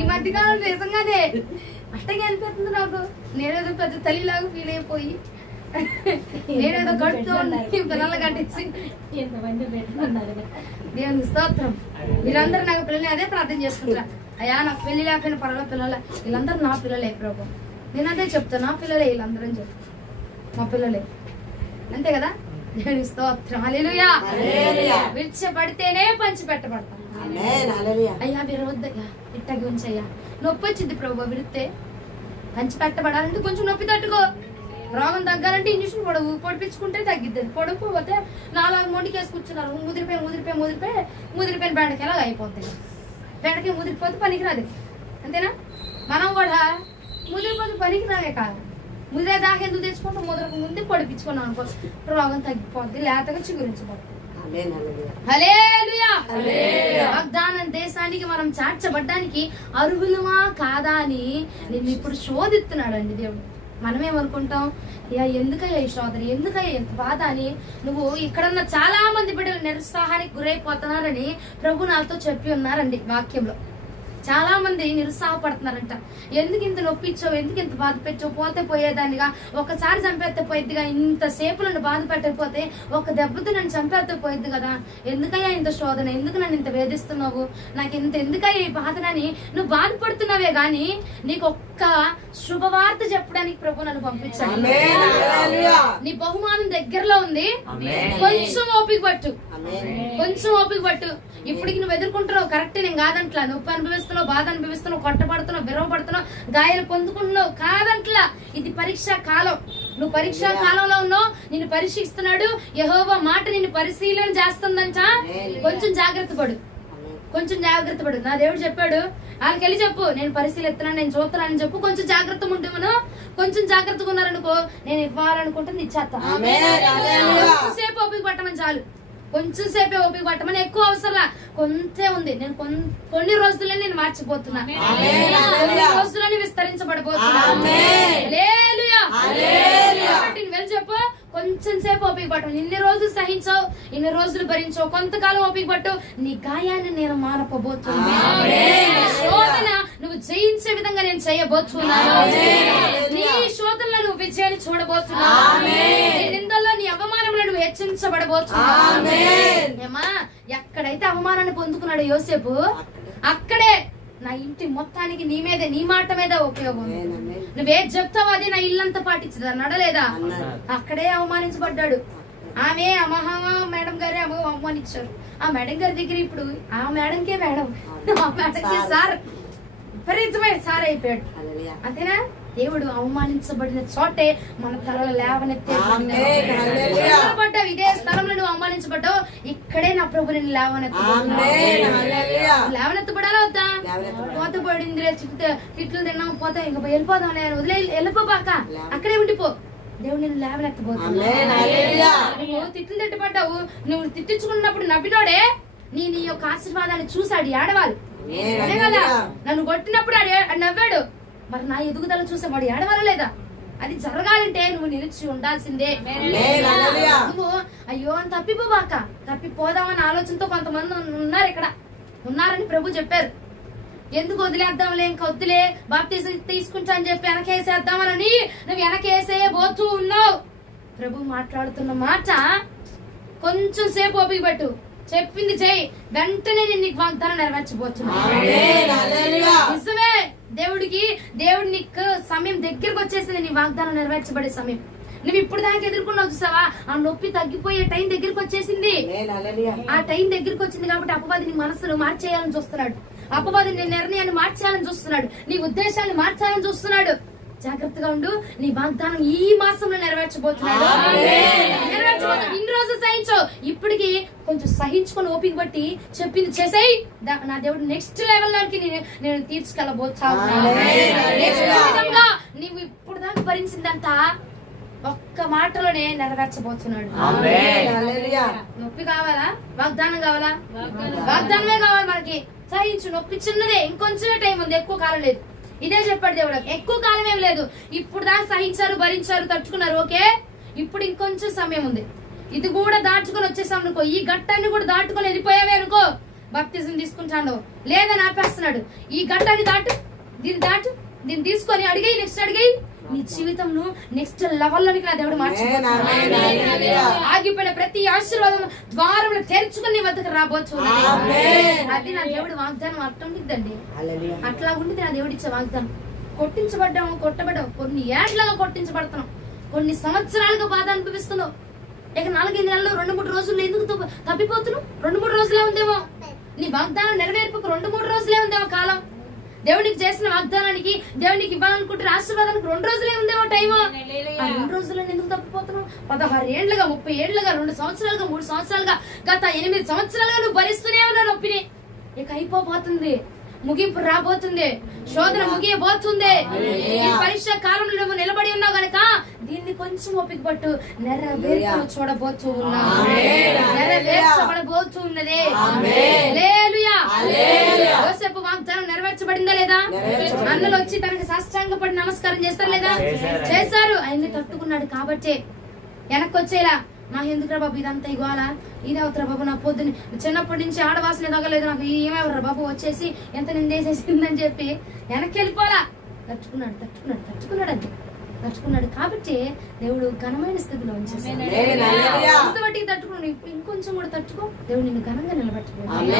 మధ్య కాలంలో నిజంగానే అట్టగా అనిపిస్తుంది నాకు. నేనేదో పెద్ద తల్లిలాగా ఫీల్ అయిపోయి, నేనేదో గడుపుతూ పిల్లలు కట్టేసి. దేవుని స్తోత్రం. వీళ్ళందరూ నాకు పిల్లలే, అదే ప్రార్థన చేసుకుంటా. అయ్యా నాకు పెళ్లి లేకపోయిన పర్వాలేదు, పిల్లలే వీళ్ళందరూ నా పిల్లలే ప్రభు. నేను అదే చెప్తా, నా పిల్లలే వీళ్ళందరూ అని చెప్తా, మా పిల్లలే. అంతే కదా. దేవుని స్తోత్రం. హల్లెలూయా. విడిచబడితేనే పంచి పెట్టబడతాం. అయ్యా విరవద్దయ్యా, ఇట్టగి ఉంచయ్యా. నొప్పి వచ్చింది ప్రభు, విడితే పంచి పెట్టబడాలంటే కొంచెం నొప్పి తట్టుకో. రోగం తగ్గాలంటే ఇంజక్షన్ పొడిపించుకుంటే తగ్గిద్ది. పొడిపోతే 4 మొండికేసి కూర్చున్నారు. ముదిరిపోయిన బెండకాయలా అయిపోతాయి. బెండకాయ ముదిరిపోతే పనికిరాదు. అంతేనా? మనం కూడా ముదిరిపోతే పనికిరాదే కాదు. ముదిరే దాకా ఎందుకు తెచ్చుకుంటాం? ముద్రకు ముందు పొడిపించుకున్నాం అనుకో, రోగం తగ్గిపోద్ది, లేతగా చిగురించబడుతుంది. హల్లెలూయా. వాగ్దానం దేశానికి మనం చేర్చబడ్డానికి అర్హులమా కాదా అని నిన్ను ఇప్పుడు శోధిస్తున్నాడండి దేవుడు. మనమేమనుకుంటాం, ఎందుకయ్యా ఈ శోధన, ఎందుకయ్యా ఎంత బాధ అని. నువ్వు ఇక్కడున్న చాలా మంది బిడ్డలు నిరుత్సాహానికి గురైపోతున్నారని ప్రభు నాతో చెప్పి ఉన్నారండి వాక్యంలో. చాలా మంది నిరుత్సాహపడుతున్నారంట. ఎందుకు ఇంత నొప్పిచ్చావు, ఎందుకు ఇంత బాధ పెట్టావు, పోతే పోయేదానిగా, ఒకసారి చంపేస్తే పోయిద్దిగా, ఇంతసేపు నన్ను బాధ పెట్టకపోతే ఒక దెబ్బతో నన్ను చంపేస్తే పోయిద్ది కదా, ఎందుకయ్యా ఇంత శోధన, ఎందుకు నన్ను ఇంత వేధిస్తున్నావు, నాకు ఎందుకయ్యా ఈ బాధనని నువ్వు బాధపడుతున్నావే గాని నీకు ఒక్క శుభవార్త చెప్పడానికి ప్రభు నన్ను పంపించాడు. నీ బహుమానం దగ్గరలో ఉంది, కొంచెం ఓపిక పట్టు, కొంచెం ఓపిక పట్టు. ఇప్పటికి నువ్వు ఎదుర్కొంటున్నావు కరెక్ట్, నేను కాదంట్లా. నొప్పి అనుభవిస్తున్నావు, బాధ అనుభవిస్తున్నావు, కొట్టబడుతున్నావు, విరవబడుతున్నావు, గాయాలు పొందుకుంటున్నావు, కాదంట్లా. ఇది పరీక్షా కాలం. నువ్వు పరీక్షా కాలంలో ఉన్నావు, నిన్ను పరీక్షిస్తున్నాడు. యెహోవా మాట నిన్ను పరిశీలన చేస్తుందంట. కొంచెం జాగ్రత్త పడు, కొంచెం జాగ్రత్త పడు. నా దేవుడు చెప్పాడు, వాళ్ళకి వెళ్ళి చెప్పు, నేను పరిశీలిస్తున్నాను, నేను చూస్తున్నానని చెప్పు. కొంచెం జాగ్రత్తగా ఉంటాను. కొంచెం జాగ్రత్తగా ఉన్నారనుకో, నేను ఇవ్వాలనుకుంటే ఇచ్చేస్తా. కొంచెం సేపు ఓపిక పట్టమని చాలు, కొంచెం సేపే ఓపిక పట్టమని. ఎక్కువ అవసరంలా, కొంచెం ఉంది. నేను కొన్ని రోజులే నేను మార్చిపోతున్నా, కొన్ని రోజులని విస్తరించబడిపోతున్నా. వెళ్ళి చెప్పు, కొంచెం సేపు ఓపిక పట్టు. ఇన్ని రోజులు సహించావు, ఇన్ని రోజులు భరించావు, కొంతకాలం ఓపిక పట్టు. నీ గాయాన్ని నేను మానపబోతున్నా. శోధన నువ్వు జయించే విధంగా నేను చేయబోతున్నాను. నీ శోధనలో నువ్వు విజయాన్ని చూడబోతున్నావు. నిందల్లో నీ అవమానంలో నువ్వు హెచ్చించబడబోతున్నావు. ఎక్కడైతే అవమానాన్ని పొందుకున్నాడు యోసేపు, అక్కడే నా ఇంటి మొత్తానికి నీ మీదే, నీ మాట మీద ఉపయోగం. నువ్వే చెప్తావు అది నా ఇల్లంతా పాటించదా, నడలేదా? అక్కడే అవమానించబడ్డాడు. ఆమె మేడం గారే అవమానించారు. ఆ మేడం గారి దగ్గర ఇప్పుడు ఆ మేడంకే మేడం, ఆ మేడంకే సార్, విపరీతమైన సార్ అయిపోయాడు. అంతేనా? దేవుడు అవమానించబడిన చోటే మన తలలు లేవనెత్తావు. ఇదే స్థలంలో నువ్వు అవమానించబడ్డావు, ఇక్కడే నా ప్రభు నిన్ను లేవనెత్తబడాలా వద్దా? పోత పడిందిలే, తిట్లు తిన్నాం, పోతా ఇంకా వెళ్ళిపోదాం, వదిలే వెళ్ళిపోబాక, అక్కడే ఉండిపో. దేవుడు నిన్ను లేవనెత్తబోతున్నాడు. తిట్లు తిట్టబడ్డావు, నువ్వు తిట్టించుకున్నప్పుడు నవ్వినోడే నీ యొక్క ఆశీర్వాదాన్ని చూసాడు ఏడవాలి. అదే కదా, నన్ను కొట్టినప్పుడు నవ్వాడు, మరి నా ఎదుగుదల చూసే వాడు ఏడవాలా లేదా? అది జరగాలంటే నువ్వు నిలిచి ఉండాల్సిందే. నువ్వు అయ్యో అని తప్పిపోబాక, తప్పిపోదామని ఆలోచనతో కొంతమంది ఉన్నారని ప్రభు చెప్పారు. ఎందుకు వదిలేద్దాంలే, ఇంకా వద్దులే, బాప్తిజం తీసుకుంటా అని చెప్పి వెనకేసేద్దామని నువ్వు వెనకేసే పోతూ ఉన్నావు. ప్రభు మాట్లాడుతున్న మాట కొంచెం సేపు ఓపిక పట్టు, చెప్పింది చెయ్యి, వెంటనే నేను నీకు వాగ్దానం నెరవేర్చబోతున్నా. నిజమే, దేవుడు నీకు సమయం దగ్గరకు వచ్చేసింది, నీ వాగ్దానం నెరవేర్చబడే సమయం. నువ్వు ఇప్పుడు దాకా ఎదుర్కొన్నావు చూసావా, ఆ నొప్పి తగ్గిపోయే టైం దగ్గరకు వచ్చేసింది. ఆ టైం దగ్గరకు వచ్చింది కాబట్టి అపవాది నీ మనసును మార్చేయాలని చూస్తున్నాడు, అపవాది నీ నిర్ణయాన్ని మార్చేయాలని చూస్తున్నాడు, నీ ఉద్దేశాన్ని మార్చాలని చూస్తున్నాడు. జాగ్రత్తగా ఉండు, నీ వాగ్దానం ఈ మాసంలో నెరవేర్చబోతున్నాడు. ఇన్ని రోజులు సహించు, ఇప్పటికి కొంచెం సహించుకొని ఓపిక బట్టి చెప్పింది చేసేయి. నా దేవుడు నెక్స్ట్ లెవెల్ లోకి నేను తీసుకెళ్ళబోతున్నాను. నీవు ఇప్పుడు దాకా భరించిందంతా ఒక్క మాటలోనే నెరవేర్చబోతున్నాడు. నొప్పి కావాలా? వాగ్దానం కావాలా? వాగ్దానమే కావాలి మనకి. సహించు, నొప్పి చిన్నదే, ఇంకొంచెమే టైం ఉంది, ఎక్కువ కాలం లేదు. ఇదే చెప్పాడు దేవుడు, ఎక్కువ కాలం ఏం లేదు. ఇప్పుడు దాకా సహించారు, భరించారు, తట్టుకున్నారు, ఓకే, ఇప్పుడు ఇంకొంచెం సమయం ఉంది. ఇది కూడా దాటుకొని వచ్చేసాం అనుకో, ఈ ఘట్టాన్ని కూడా దాటుకొని వెళ్ళిపోయావే అనుకో, బాప్తిజం తీసుకుంటాను లేదని ఆపేస్తున్నాడు. ఈ ఘట్టాన్ని దీన్ని తీసుకొని అడిగాయి, నెక్స్ట్ అడిగాయి, నీ జీవితంను నెక్స్ట్ లెవెల్లోనికి నా దేవుడు మార్చిపోతున్నాడు. ఆగిపోయిన ప్రతి ఆశీర్వాదం ద్వారంలో తెరుచుకుని నీ వద్దకు రాబోచ్చు. అది నా దేవుడు వాగ్దానం. అట్లా ఉండిద్దండి, అట్లా ఉండిద్ది నా దేవుడు ఇచ్చే వాగ్దానం. కొట్టించబడ్డాము, కొట్టబడ్డాము, కొన్ని ఏళ్లుగా కొట్టించబడుతున్నాం, కొన్ని సంవత్సరాలుగా బాధ అనుభవిస్తున్నావు. ఇక 4-5 నెలలు 2-3 రోజులు ఎందుకు తప్పిపోతున్నావు? 2-3 రోజులే ఉందేమో నీ వాగ్దానం నెరవేర్పుకు, 2-3 రోజులే ఉందేమో కాలం. దేవునికి చేసిన వాగ్దానానికి, దేవునికి ఇవ్వాలనుకుంటున్న ఆశీర్వాదానికి 2 రోజులే ఉందేమో టైము. ఆ 2 రోజులను ఎందుకు తప్పిపోతున్నావు? 16 ఏళ్లుగా, 30 ఏళ్లుగా, 2 సంవత్సరాలుగా, 3 సంవత్సరాలుగా, గత 8 సంవత్సరాలుగా నువ్వు భరిస్తూనే ఉన్నావు నొప్పిని. ఇక అయిపోబోతుంది, ముగింపు రాబోతుంది, శోధన ముగియబోతుంది. ఈ పరీక్ష కాలంలో నువ్వు నిలబడి ఉన్నావు గనక దీన్ని కొంచెం ఓపిక పట్టు, నెరవేర్పు చూడబోతూ ఉన్నావు, నెరవేర్చబడబోతూ ఉన్నది. యోసేపు వాగ్దానం నెరవేర్చబడిందా లేదా? అన్నలు వచ్చి తనకి సాష్టాంగపడి నమస్కారం చేస్తారు లేదా? చేశారు. ఆయన్ని తట్టుకున్నాడు కాబట్టే వెనక్కి వచ్చేలా, నా ఎందుకురా బాబు ఇదంతా ఇవ్వాలా, ఇది అవుతురా బాబు, నా పొద్దుని చిన్నప్పటి నుంచి ఆడవాసన తగ్గలేదు, నాకు ఏమేవరా బాబు వచ్చేసి ఎంత నిందేసేసిందని చెప్పి వెనక్కి వెళ్ళిపోలా. తట్టుకున్నాడు అంటే కాబట్టి దేవుడు ఘనమైన స్థితిలో ఉంచేసాడు. ఇంతవరకు తట్టుకున్నాడు, ఇంకొంచెం కూడా తట్టుకో, దేవుడు నిన్ను ఘనంగా నిలబెట్టుకోవాలి.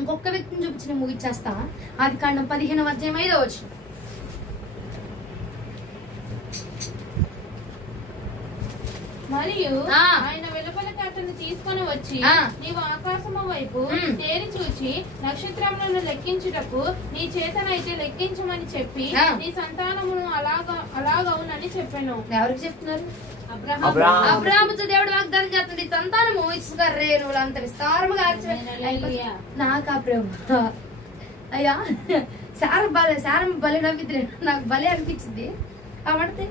ఇంకొక వ్యక్తిని చూపించి నేను ముగిచ్చేస్తా. ఆదికాండం 15వ అధ్యాయం 5వ వచనం. మరియు ఆయన వెలుపలకి అతన్ని తీసుకొని వచ్చి, నీవు ఆకాశము వైపు తేరి చూచి నక్షత్రములను లెక్కించుటకు నీ చేతనైతే లెక్కించమని చెప్పి నీ సంతానమును అలాగవునని చెప్పాను. ఎవరికి చెప్తున్నారు? అబ్రాహాముతో దేవుడు వాగ్దానం చేస్తుంది, సంతానము ఇసుక రేణువులు అంత విస్తారముగా నాకు ఆ ప్రభు అయ్యా శారం బలి నవ్విద్ది, నాకు బలి అనిపించింది. కాబట్టి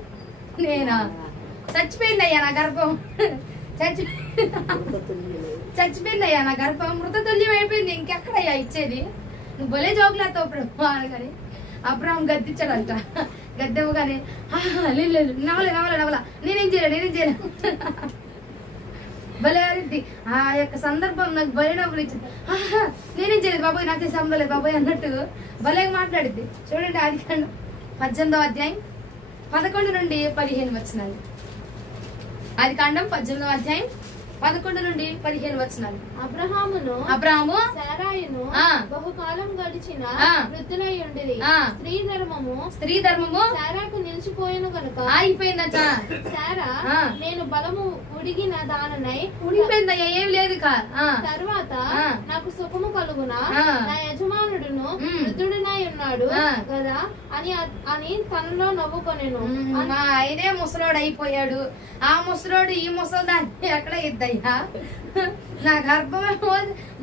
నేనా చచ్చిపోయిందయ్యా నా గర్భం, చచ్చిపోయిందయ్యా నా గర్భం, మృతతుల్యం అయిపోయింది, ఇంకెక్కడయ్యా ఇచ్చేది, నువ్వు బలే జోకులేస్తావు ప్రభు అనగానే అబ్రాహం గద్దించాడంట. గద్దెవ్వగానే లేదు నవల నేనేం చేయలే భలే అరిద్ది. ఆ యొక్క సందర్భం నాకు భలే నవ్వులు ఇచ్చింది. నేనేం చేయలేదు బాబాయ్, నాకే సంబంధం లేదు బాబాయ్ అన్నట్టు భలే మాట్లాడిద్ది. చూడండి ఆదికాండం 18వ అధ్యాయం 11 నుండి 15 వచనాలు. ఆదికాండం 18వ అధ్యాయం 11 నుండి 15 వచనాలు. అబ్రాహాము శారాయును బహుకాలం గడిచిన వృద్ధులై ఉండేది. స్త్రీ ధర్మము శారాకు నిలిచిపోయిన కనుక ఆగిపోయిందట. శారా నేను బలము ఉడిగిన దాననై ఉడిపోయిందయ్యా, ఏం లేదు. తర్వాత నాకు సుఖము కలుగునా, నా యజమానుడును వృద్ధుడినై ఉన్నాడు కదా అని తనలో నవ్వుకొనేను. ఆయనే ముసలోడు అయిపోయాడు, ఆ ముసలోడు ఈ ముసలి దాన్ని ఎక్కడ ఇద్దయ్యా, నా గర్భమేమో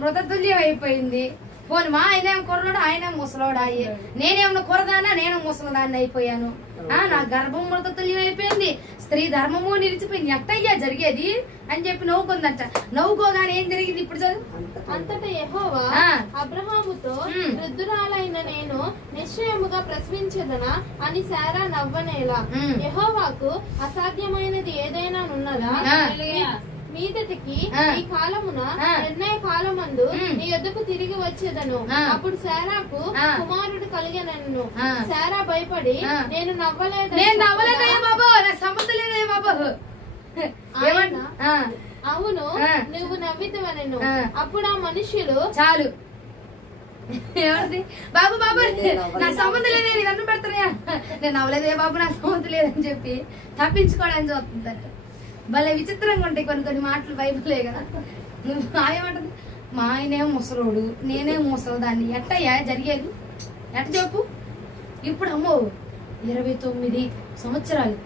మృతతుల్యం అయిపోయింది. పోను మా ఆయనేం కుర్రాడు, ఆయన ముసలోడు అయ్యి, నేనేమన్నా కురదానా, నేను ముసలిదాన్ని అయిపోయాను. నా గర్భం మృతతుల్యం అయిపోయింది, స్త్రీ ధర్మము నిలిచిపోయింది, ఎట్టయ్యా జరిగేది అని చెప్పి నవ్వుకుందంట. నవ్వుకోగానే ఏం జరిగింది ఇప్పుడు చదువు. అంతటా యెహోవా అబ్రహాముతో, వృద్ధురాలైన నేను నిశ్చయముగా ప్రసవించదనా అని శారా నవ్వనేలా, యెహోవాకు అసాధ్యమైనది ఏదైనా ఉన్నదా, మీదటికి ఈ కాలమున నిర్ణయ కాలమందు నీ యొద్దకు తిరిగి వచ్చేదను, అప్పుడు శారాకు కుమారుడు కలిగెనను. శారా భయపడి నేను నవ్వలేదయ్యా బాబు, నా సంబంధం లేదయ్యా బాబు. అవును నువ్వు నవ్వితవనెను. అప్పుడు ఆ మనుష్యులు చాలు ఏమండి బాబు బాబు నా సంబంధం లేదే, నీ దండం పెడతానయ్యా, నేను నవ్వలేదే బాబు, నా సంబంధం లేదని చెప్పి తప్పించుకోవడానికి చూస్తుంటారు. భలే విచిత్రంగా ఉంటాయి కొన్ని కొన్ని మాటలు బైబిలే కదా. నువ్వు ఆయమంటది, మా ఆయనేం ముసలోడు, నేనే ముసలిదాన్ని, ఎట్టయ్యా జరిగేది ఎట్ట చెప్పు. ఇప్పుడు అమ్మో 29 సంవత్సరాలు,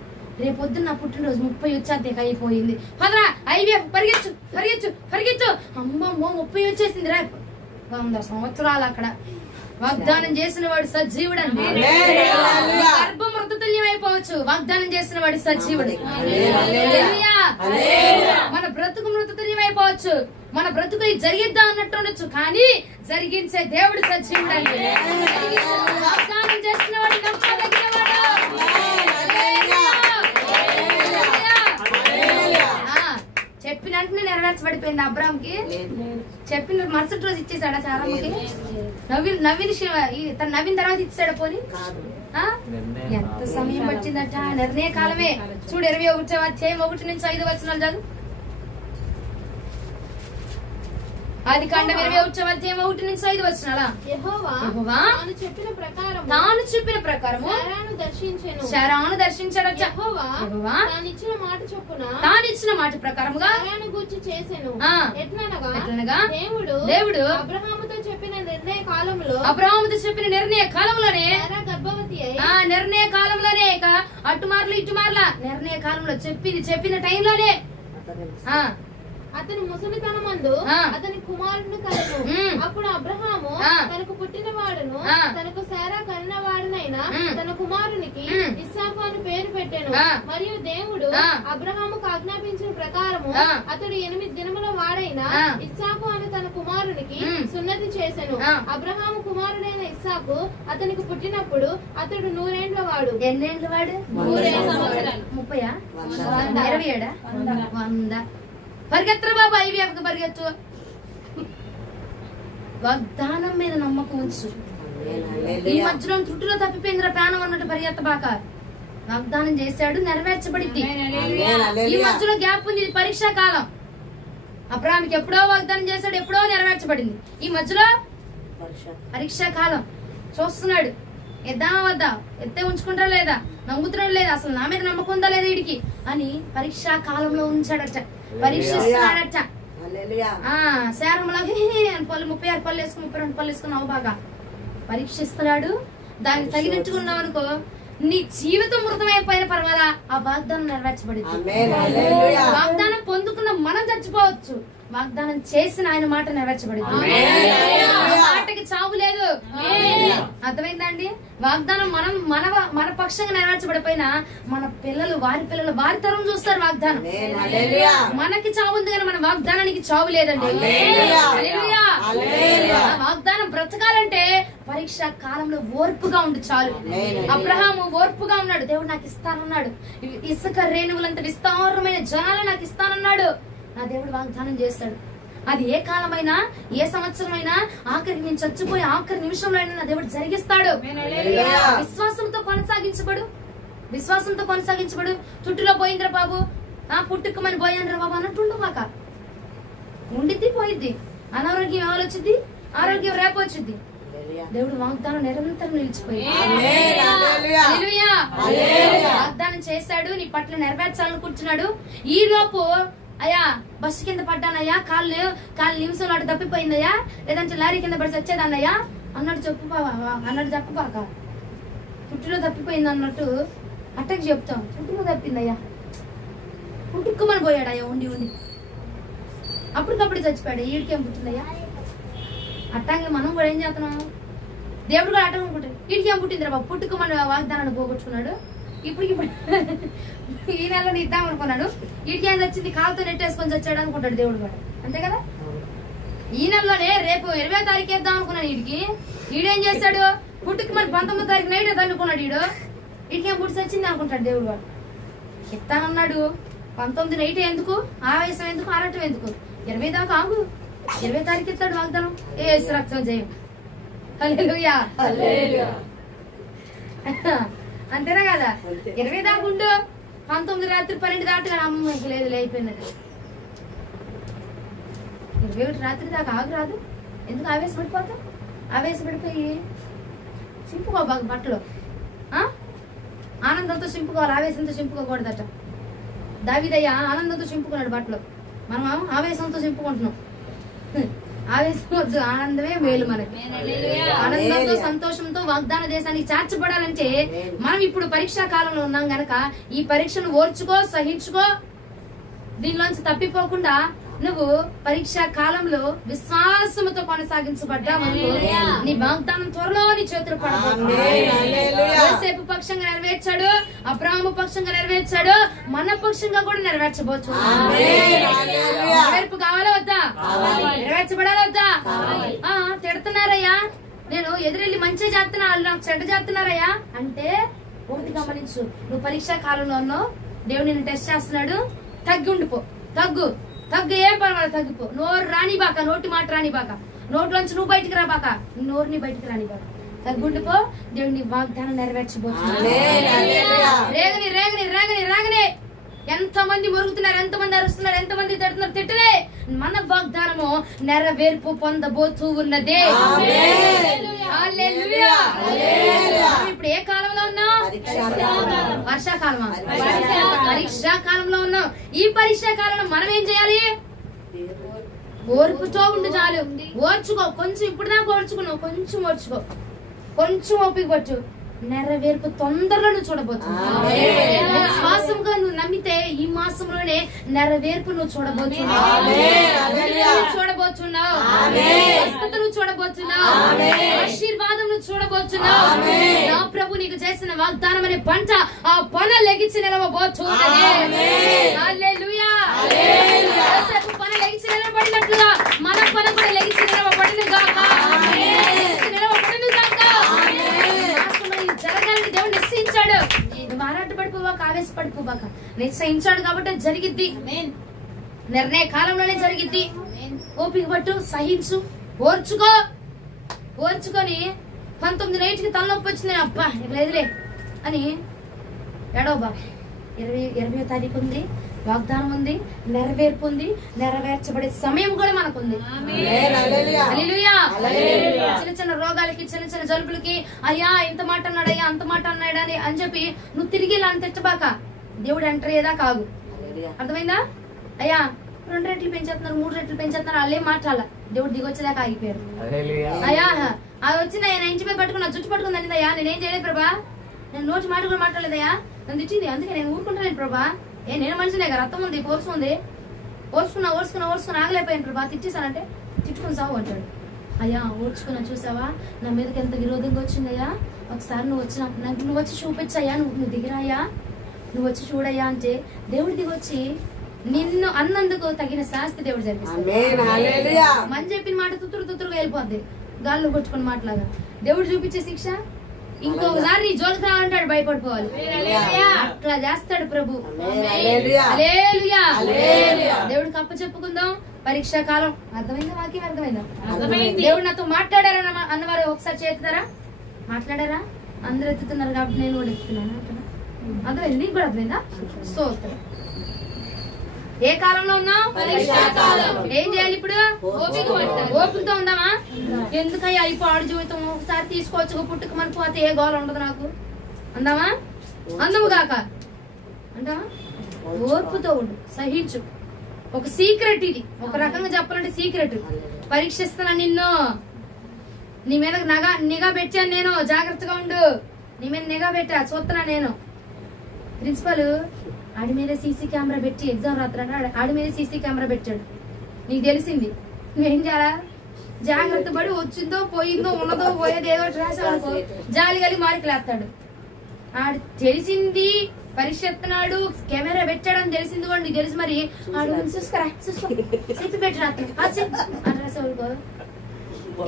రేపొద్దున నా పుట్టినరోజు 30 వచ్చేంత అయిపోయింది. పదరా ఐవీఎఫ్ పరిగెచ్చు పరిగెచ్చు పరిగెచ్చు. అమ్మమ్మో 30 వచ్చేసింది, రా 100 సంవత్సరాలు అక్కడ. వాగ్దానం చేసిన వాడు సజీవుడు అండి. గర్భం మృతతుల్యం అయిపోవచ్చు, వాగ్దానం చేసిన వాడు సజీవుడు. మన బ్రతుకు మృతతుల్యం అయిపోవచ్చు, మన బ్రతుకు జరిగిద్దా అన్నట్టు ఉండొచ్చు, కానీ జరిగించే దేవుడు సజీవుడు అండి. వాగ్దానం చేసిన వాడు నమ్మదగిన వాడు. చెప్పిన వెంటనే నెరవేర్చబడిపోయింది అబ్రాహాంకి. చెప్పిన మరుసటి రోజు ఇచ్చేసాడా సారమ్మకి? తను నవ్విన తర్వాత ఇచ్చాడా పోనీ? ఎంత సమయం పట్టిందట, నిర్ణయ కాలమే. చూడు 21వ అధ్యాయం 1 నుంచి 5 వచనాలు చదువు. ఆదికాండం 21వ అధ్యాయం 1 నుంచి 5 వచనాలా. యెహోవా తాను చెప్పిన ప్రకారము శారాను దర్శించాడట. యెహోవా తాను ఇచ్చిన మాట ప్రకారముగా శారాను గూర్చి చేసెను. ఎట్లనగా దేవుడు అబ్రహాముతో చెప్పిన నిర్ణయ కాలంలోనే గర్భవతి అయి నిర్ణయ కాలంలోనే, ఇక అటుమార్లు ఇటుమార్ల నిర్ణయ కాలంలో చెప్పిన టైంలోనే అతని ముసలితనమందు అతని కుమారుడు కలెను. అప్పుడు అబ్రహాము తనకు పుట్టిన వాడును తనకు శారా కనిన వాడునైనా తన కుమారునికి ఇస్సాకు అని పేరు పెట్టెను. మరియు దేవుడు అబ్రహాముకు ఆజ్ఞాపించిన ప్రకారము అతడు 8 దినముల వాడైన ఇస్సాకు అని తన కుమారునికి సున్నతి చేసెను. అబ్రహాము కుమారుడైన ఇస్సాకు అతనికి పుట్టినప్పుడు అతడు 100 ఏండ్ల వాడు. ఎన్నేండ్ల వాడు? 30 27 100. పరిగెత్తరా బాబు, ఐవీఎఫ్ పరిగెత్తు. వాగ్దానం మీద నమ్మకం ఉంచు. ఈ మధ్యలో త్రుటిలో తప్పిపోయిందిరా ప్రాణం అన్నట్టు పరిగెత్తబాక. వాగ్దానం చేశాడు, నెరవేర్చబడింది. ఈ మధ్యలో గ్యాప్ ఉంది, ఇది పరీక్షా కాలం. అబ్రహాముకి ఎప్పుడో వాగ్దానం చేశాడు, ఎప్పుడో నెరవేర్చబడింది. ఈ మధ్యలో పరీక్షా కాలం. చూస్తున్నాడు, ఎద్దామా వద్దా, ఎత్తే ఉంచుకుంటా లేదా, నమ్ముతున్నాడు లేదా, అసలు నా మీద నమ్మకం ఉందా లేదా వీడికి అని పరీక్షా కాలంలో ఉంచాడట, పరీక్షిస్తున్నాడట. శారములా పళ్ళు 36 పళ్ళు వేసుకుని 32 పళ్ళు వేసుకుని అవు బాగా పరీక్షిస్తున్నాడు. దానికి తగినట్టుకున్నావు అనుకో, నీ జీవితం మృతమైపోయిన పర్వాలా, ఆ వాగ్దానం నెరవేర్చబడింది. వాగ్దానం పొందుకున్న మనం చచ్చిపోవచ్చు, వాగ్దానం చేసిన ఆయన మాట నెరవేర్చబడింది. మాటకి చావు లేదు. అర్థమైందండి? వాగ్దానం మన పక్షంగా నెరవేర్చబడిపోయినా మన పిల్లలు వారి తరం చూస్తారు వాగ్దానం. మనకి చావు ఉంది కానీ మన వాగ్దానానికి చావు లేదండి. వాగ్దానం బ్రతకాలంటే పరీక్ష కాలంలో ఓర్పుగా ఉండి చాలు. అబ్రహాము ఓర్పుగా ఉన్నాడు. దేవుడు నాకు ఇస్తానన్నాడు, ఇసుక రేణువులంత విస్తారమైన జనాలు నాకు ఇస్తానన్నాడు. నా దేవుడు వాగ్దానం చేస్తాడు. అది ఏ కాలమైనా, ఏ సంవత్సరమైనా, ఆఖరికి నేను చచ్చిపోయి ఆఖరి నిమిషంలో అయినా నా దేవుడు జరిగిస్తాడు. విశ్వాసంతో కొనసాగించబడు. తుట్టులో పోయిందిరా బాబు, పుట్టుకమని పోయాను బాబు అన్నట్టు మాక ఉండిద్ది, పోయిద్ది. అనారోగ్యం ఎవరు వచ్చింది, ఆరోగ్యం రేపు వచ్చింది. దేవుడు వాగ్దానం నిరంతరం నిలిచిపోయింది. వాగ్దానం చేశాడు, నీ పట్ల నెరవేర్చాలని కూర్చున్నాడు. ఈ లోపు అయ్యా బస్సు కింద పడ్డానయ్యా, కాళ్ళు నిమిషంలో అటు తప్పిపోయిందయ్యా, లేదంటే లారీ కింద పడి చచ్చేదాన్నయ్యా అన్నట్టు చెప్పబాక పుట్టిలో తప్పిపోయింది అన్నట్టు అట్టకి చెప్తాం. పుట్టిలో తప్పిందయ్యా, పుట్టుకుమని పోయాడయ్యా ఉండి ఉండి, అప్పటికప్పుడు చచ్చిపోయాడు. ఈడికేం పుట్టిందయ్యా? అట్టాగే మనం కూడా ఏం చేస్తున్నాం? దేవుడు కూడా అట్ట అనుకుంటాడు, ఈడికేం పుట్టింది రా పుట్టుకుమని వాగ్దానాన్ని పోగొట్టుకున్నాడు. ఇప్పుడు ఈ నెలలో ఇద్దాం అనుకున్నాడు, ఈడికేం చచ్చింది కాలుతో నెట్టేసుకొని చచ్చాడు అనుకుంటాడు దేవుడు కూడా. అంతే కదా? ఈ నెలలోనే రేపు 20వ తారీఖు వేద్దాం అనుకున్నాడు. ఈడేం చేస్తాడు? పుట్టుకుమని 19వ తారీఖు నైట్ అనుకున్నాడు. ఈడికేం పుట్టి చచ్చింది అనుకుంటాడు దేవుడు వాడు. ఇస్తానన్నాడు 19 నైట్ ఎందుకు, ఆవేశం ఎందుకు, ఆరాటం ఎందుకు? 20 దాకా ఆగు, 20వ తారీఖు ఇస్తాడు వాగ్దానం. యేసు రక్తం జయం. హల్లెలూయా. అంతేనా కదా? 20 దాకా ఉండు, 19 రాత్రి 12 దాకా అమ్మకి లేదు అయిపోయింది. 21 రాత్రి దాకా ఆగు రాదు. ఎందుకు ఆవేశపడిపోతావు? ఆవేశపడిపోయి చింపుకో బట్టలు. ఆనందంతో చింపుకోవాలి, ఆవేశంతో చింపుకోకూడదట. దావీదయ్య ఆనందంతో చింపుకున్నాడు బట్టలు, మనం ఆవేశంతో చింపుకుంటున్నాం. ఆవేశం వద్దు, ఆనందమే మేలు మనకి. ఆనందంతో సంతోషంతో వాగ్దాన దేశానికి చేర్చబడాలంటే మనం ఇప్పుడు పరీక్షా కాలంలో ఉన్నాం గనక ఈ పరీక్షను ఓర్చుకో, సహించుకో. దీనిలోంచి తప్పిపోకుండా నువ్వు పరీక్షా కాలంలో విశ్వాసముతో కొనసాగించబడ్డావనుకో నీ వాగ్దానం త్వరలో నీ చేతులు పడబోతుంది. యోసేపు పక్షంగా నెరవేర్చాడు, అబ్రాహాము పక్షంగా నెరవేర్చాడు, మన పక్షంగా కూడా నెరవేర్చబోచ్చు. నెరవేర్పు కావాలా వద్దా? నెరవేర్చబడాలా వద్దా? తిడుతున్నారయ్యా, నేను ఎదురెళ్ళి మంచిగా చేస్తున్నా, వాళ్ళు నాకు చెడ్డ చేస్తున్నారయ్యా అంటే ఒకటి గమనించు, నువ్వు పరీక్షా కాలంలో ఉన్నావు, దేవుడు నిన్ను టెస్ట్ చేస్తున్నాడు. తగ్గి ఉండిపో, తగ్గు, ఏం పర్వాలేదు తగ్గిపో. నోరు రానిబాక, నోటి మాట రానిబాక, నోట్లోంచి నువ్వు బయటికి రాబాక, నోరుని బయటికి రానిబాక, తగ్గుండిపో. దేవుడిని వాగ్దానం నెరవేర్చబోతున్నాడు. రేగని రేగని రేగని రేగని ఎంతమంది మురుగుతున్నారు, ఎంతమంది అరుస్తున్నారు, ఎంతమంది తిడుతున్నారు, తిట్టలే. మన వాగ్దానము నెరవేర్పు పొందబోతూ ఉన్నదే. ఇప్పుడు ఏ కాలంలో ఉన్నాం? వర్షాకాలమా? పరీక్షాకాలంలో ఉన్నాం. ఈ పరీక్షాకాలంలో మనం ఏం చేయాలి? ఓర్పుతో ఉండు చాలు. ఓర్చుకో, కొంచెం ఇప్పుడు దాకా ఓర్చుకున్నావు, కొంచెం ఓర్చుకో, కొంచెం ఓపిక పట్టు. నెరవేర్పు తొందరలో నువ్వు చూడబోతున్నావు. విశ్వాసంగా నువ్వు నమ్మితే ఈ మాసంలోనే నెరవేర్పు నువ్వు చూడబోతున్నావు. నువ్వు చూడబోతున్నావు, ఆశీర్వాదం నువ్వు చూడబోతున్నావు. నా ప్రభు నీకు చేసిన వాగ్దానం అనే పంట ఆ పన లెగిచి నిలవబోతున్నది. హల్లెలూయా. పన లెగిచి నిలబడినట్లుగా మన పన కూడా లెగిచి నిలవబడిన గాక, నిలవబడిన గాక. జరగాలని దేవుడు నిశ్చయించాడు. ఆరాటపడిపోవాక, ఆవేశపడిపోవాక, నిశ్చయించాడు కాబట్టి జరిగిద్ది. నిర్ణయ కాలంలోనే జరిగిద్ది. ఓపిక పట్టు, సహించు, ఓర్చుకో. ఓర్చుకొని 19 నైట్కి తలనొప్పి వచ్చింది, అబ్బా లేదులే అని ఎడవబా. 20వ తారీఖు ఉంది, వాగ్దానం ఉంది, నెరవేర్పు ఉంది, నెరవేర్చబడే సమయం కూడా మనకుంది. చిన్న చిన్న రోగాలకి, చిన్న చిన్న జలుబులకి అయ్యా ఇంత మాట అన్నాడు, అయ్యా అంత మాట అన్నాడు అని చెప్పి నువ్వు తిరిగి ఇలా తిట్టబాక. దేవుడు ఎంటర్ అయ్యేదా కాదు. అర్థమైందా? అయ్యా 2 రెట్లు పెంచేస్తున్నారు, 3 రెట్లు పెంచేస్తున్నారు, వాళ్ళేం మాట్లాడాల. దేవుడు దిగొచ్చేదాకా ఆగిపోయారు. అయ్యా అది వచ్చిందా, నా ఇంటి మీద పట్టుకున్నా, జుట్టు పట్టుకుని అనిందయ్యా, నేనేం చేయలేదు ప్రభా, నేను నోటి మాట కూడా మాట్లాడలేదయ్యా, నన్ను తిట్టింది, అందుకే నేను ఊరుకుంటాను ప్రభా. నేను మనిషినే కదా, రక్తం ఉంది, పోర్చుకుంది, ఓర్చుకున్నా ఆగలేకపోయాను ప్రభా, తిట్టేశానంటే తిట్టుకుని సావు అంటాడు. అయ్యా ఓర్చుకున్నా, చూసావా నా మీదకి ఎంత విరోధంగా వచ్చిందయ్యా, ఒకసారి నువ్వు వచ్చి చూపించయ్యా, నువ్వు దిగిరాయ్యా, నువ్వు వచ్చి చూడయ్యా అంటే దేవుడు దిగొచ్చి నిన్ను అన్నందుకు తగిన శాస్తి దేవుడు జరిపిస్తాడు. మంచి చెప్పిన మాట తుత్తురుగా వెళ్ళిపోద్ది, గాల్లో కొట్టుకుని మాట్లాగా. దేవుడు చూపించే శిక్ష ఇంకొకసారి నీ జోలికి రావాలంటాడు, భయపడిపోవాలి. అట్లా చేస్తాడు ప్రభు. హల్లెలూయా. దేవుడికి అప్ప చెప్పుకుందాం. పరీక్షా కాలం అర్థమైందా? వాక్యం అర్థమైందా? దేవుడు నాతో మాట్లాడారా అన్నవారు ఒకసారి చేస్తారా? మాట్లాడారా? అందరూ ఎత్తుతున్నారు కాబట్టి నేను కూడా ఎత్తుతున్నాను. అర్థమైంది? నీకు కూడా అర్థమైందా? స్తోత్రం. ఏ కాలంలో ఉన్నావు? ఏం చేయాలి ఇప్పుడు? ఓపికతో ఉందామా? ఎందుకయ్యా ఈ పాడు జీవితం ఒకసారి తీసుకోవచ్చు, పుట్టుకమని పోతే ఏ గోల ఉండదు నాకు అందామా? అందము కాక అంటావా? ఓర్పుతో ఉండు, సహించు. ఒక సీక్రెట్ ఇది, ఒక రకంగా చెప్పాలంటే సీక్రెట్. పరీక్షిస్తున్నా నిన్ను, నీ మీద నిఘా పెట్టాను నేను, జాగ్రత్తగా ఉండు. నీ మీద నిఘా పెట్టా, చూస్తున్నా నేను. ప్రిన్సిపల్ ఆడి మీద సీసీ కెమెరా పెట్టి ఎగ్జామ్ రాత్రాడు, ఆడి మీద సీసీ కెమెరా పెట్టాడు. నీకు తెలిసింది, నువ్వేం చేయాలా? జాగ్రత్త పడి వచ్చిందో పోయిందో ఉన్నదో పోయేది ఏదో రాసావనుకో జాలి కలిగి మార్కులు వేస్తాడు. ఆడు తెలిసింది పరీక్ష ఎత్తున్నాడు, కెమెరా పెట్టాడని తెలిసింది కూడా నీకు తెలుసు. మరి ఆడు చూసుకురా చెప్పి పెట్టి రాసావుకో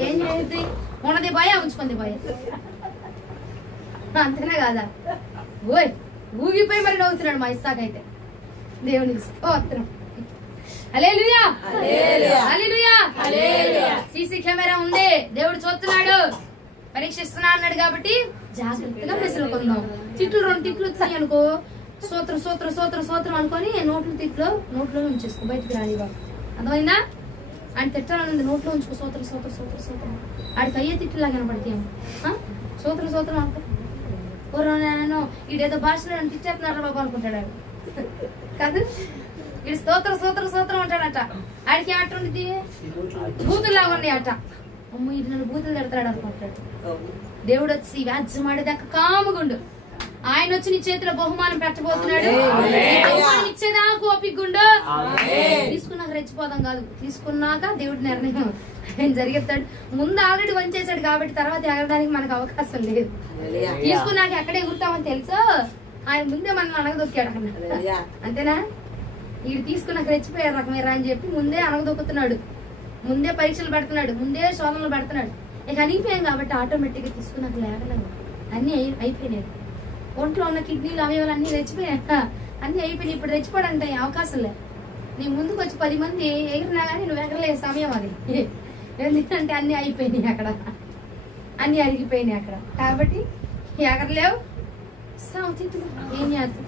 ఏం చేస్తుంది? ఉన్నది పోయా ఉంచుకుంది పోయా, అంతేనా కాదా? ఓయ్ ఊగిపోయి మరి నవ్వుతున్నాడు మా ఇస్సాక్ అయితే. దేవునికి స్తోత్రం. హల్లెలూయా హల్లెలూయా హల్లెలూయా. సీసీ కెమెరా ఉంది, దేవుడు చూస్తున్నాడు, పరీక్షిస్తున్నా అన్నాడు కాబట్టి జాగ్రత్తగా మెసులుకుందాం. తిట్లు 2 తిట్లు వచ్చాయి అనుకో, సూత్రం సూత్రం సూత్రం సూత్రం అనుకొని నోట్లో ఉంచేసుకో, బయటకు రాని బాబు. అర్థమైందా? ఆయన తిట్టాలనుంది, నోట్లో ఉంచుకో, సూత్రం సూత్రం సూత్రం సూత్రం. ఆడికి అయ్యే తిట్టులాగా కనపడతాం. సూత్రం సూత్రం అనుకో. నేను ఈడేదో భాషలో తిట్టేస్తున్నాడు బాబు అనుకుంటాడు కాదు. వీడు స్తోత్రం సూత్రం సూత్రం అంటాడట. ఆడికి ఏమంటుంది? బూతుల్లాగా ఉన్నాయి అట. అమ్మ ఇది నన్ను బూతులు తిడతాడు అనుకుంటాడు. దేవుడు వచ్చి వ్యాజ్యం ఆడేదాకా కాముగుండు. ఆయన వచ్చి నీ చేతిలో బహుమానం పెట్టబోతున్నాడు. ఇచ్చేదాకా ఓపికగుండు. తీసుకున్నాక రెచ్చిపోదాం కాదు, తీసుకున్నాక దేవుడి నిర్ణయం ఆయన జరిగిస్తాడు. ముందు ఆల్రెడీ వంచేసాడు కాబట్టి తర్వాత ఎగరడానికి మనకు అవకాశం లేదు. తీసుకున్నాక ఎక్కడే ఎగురుతామని తెలుసో, ఆయన ముందే మనం అనగదొక్కాడు అక్కడ. అంతేనా? వీడు తీసుకున్నాక రెచ్చిపోయాడు రకమేరా అని చెప్పి ముందే అనగదొక్కుతున్నాడు, ముందే పరీక్షలు పెడుతున్నాడు, ముందే శోధనలు పెడుతున్నాడు. ఇక అనిపోయాం కాబట్టి ఆటోమేటిక్ గా తీసుకున్నాక లేగలేము. అన్ని అయిపోయినాయి. ఒంట్లో ఉన్న కిడ్నీలు అవయవాలు అన్ని రెచ్చిపోయాయి, అన్ని అయిపోయినాయి. ఇప్పుడు రెచ్చిపోవడానికి అవకాశం లేదు. నీ ముందుకు వచ్చి 10 మంది ఎగిరినా కానీ నువ్వు ఎగరలే సమయం అది. ఎందుకంటే అన్ని అయిపోయినాయి అక్కడ, అన్ని అరిగిపోయినాయి అక్కడ. కాబట్టి ఎగరలేవు. ఏం చేస్తావు?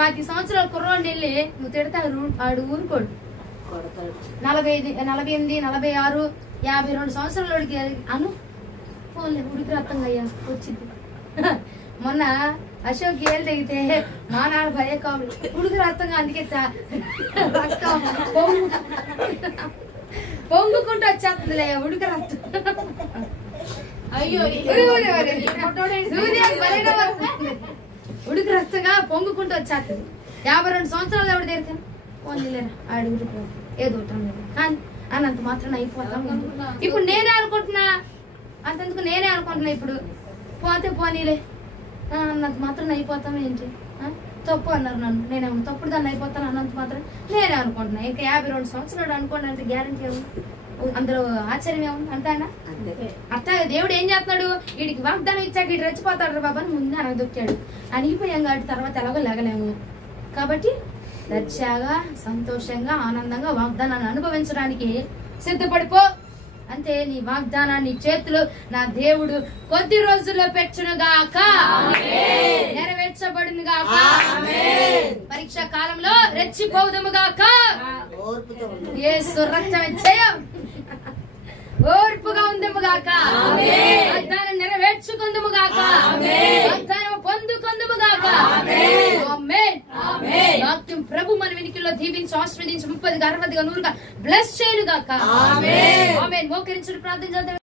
10 సంవత్సరాల కుర్రోడిని వెళ్ళి నువ్వు తిడితే ఆడు ఊరుకోడు. 48, 46, 52 సంవత్సరాలకి అను ఫోన్లే ఉడికి రక్తంగా అయ్యా వచ్చింది. మొన్న అశోక్ ఏళ్ళు తెగితే మా నాన్న భయ కావు ఉడికి రక్తంగా, అందుకే రక్తం పొంగుకుంటూ వచ్చేస్తుందిలే ఉడికి రక్తం. అయ్యో ఉడికి రక్తంగా పొంగుకుంటూ వచ్చేస్తుంది. 52 సంవత్సరాలు ఎవడు తెరితే పోనీలేరా ఆడు ఉడికి ఏదో కానీ అన్నంత మాత్రం అయిపోతాం. ఇప్పుడు నేనే అనుకుంటున్నా, అంతెందుకు నేనే అనుకుంటున్నా. ఇప్పుడు పోతే పోనీలే అన్నంత మాత్రం అయిపోతాం ఏంటి? తప్పు అన్నారు నన్ను, నేనేమో తప్పుడు దాన్ని అయిపోతాను అన్నంత మాత్రం నేనే అనుకుంటున్నా. ఇంకా 52 సంవత్సరాలు అనుకోండి అంటే గ్యారంటీ ఏమో, అందులో ఆశ్చర్యం ఏమో. అంతేనా? అట్లా దేవుడు ఏం చేస్తున్నాడు? వీడికి వాగ్దానం ఇచ్చాక వీడు రెచ్చిపోతాడు బాబా అని ముందే అనదొక్కాడు. అనిగిపోయాం కాబట్టి తర్వాత ఎలాగో లేగలేము. కాబట్టి దర్జాగా సంతోషంగా ఆనందంగా వాగ్దానాన్ని అనుభవించడానికి సిద్ధపడిపో. అంతే, నీ వాగ్దానాన్ని చేతులు నా దేవుడు కొద్ది రోజుల్లో పెట్టునుగాక, నెరవేర్చబడునుగాక. పరీక్షా కాలంలో రెచ్చిపోదుముగాక. యేసు రక్తం జయం ఓర్పుగా ఉందముగాక. వాగ్దానం నెరవేర్చుకుందుముగాక, వాగ్దానం పొందుకుందుముగాక. వాక్యం ప్రభు మన వెనుకల్లో దీవించి ఆశీర్వదించి 30, 60, 100గా బ్లెస్ చేయనుగాక. ఆమేన్. మోకరించుడు ప్రార్థన చేద్దాం.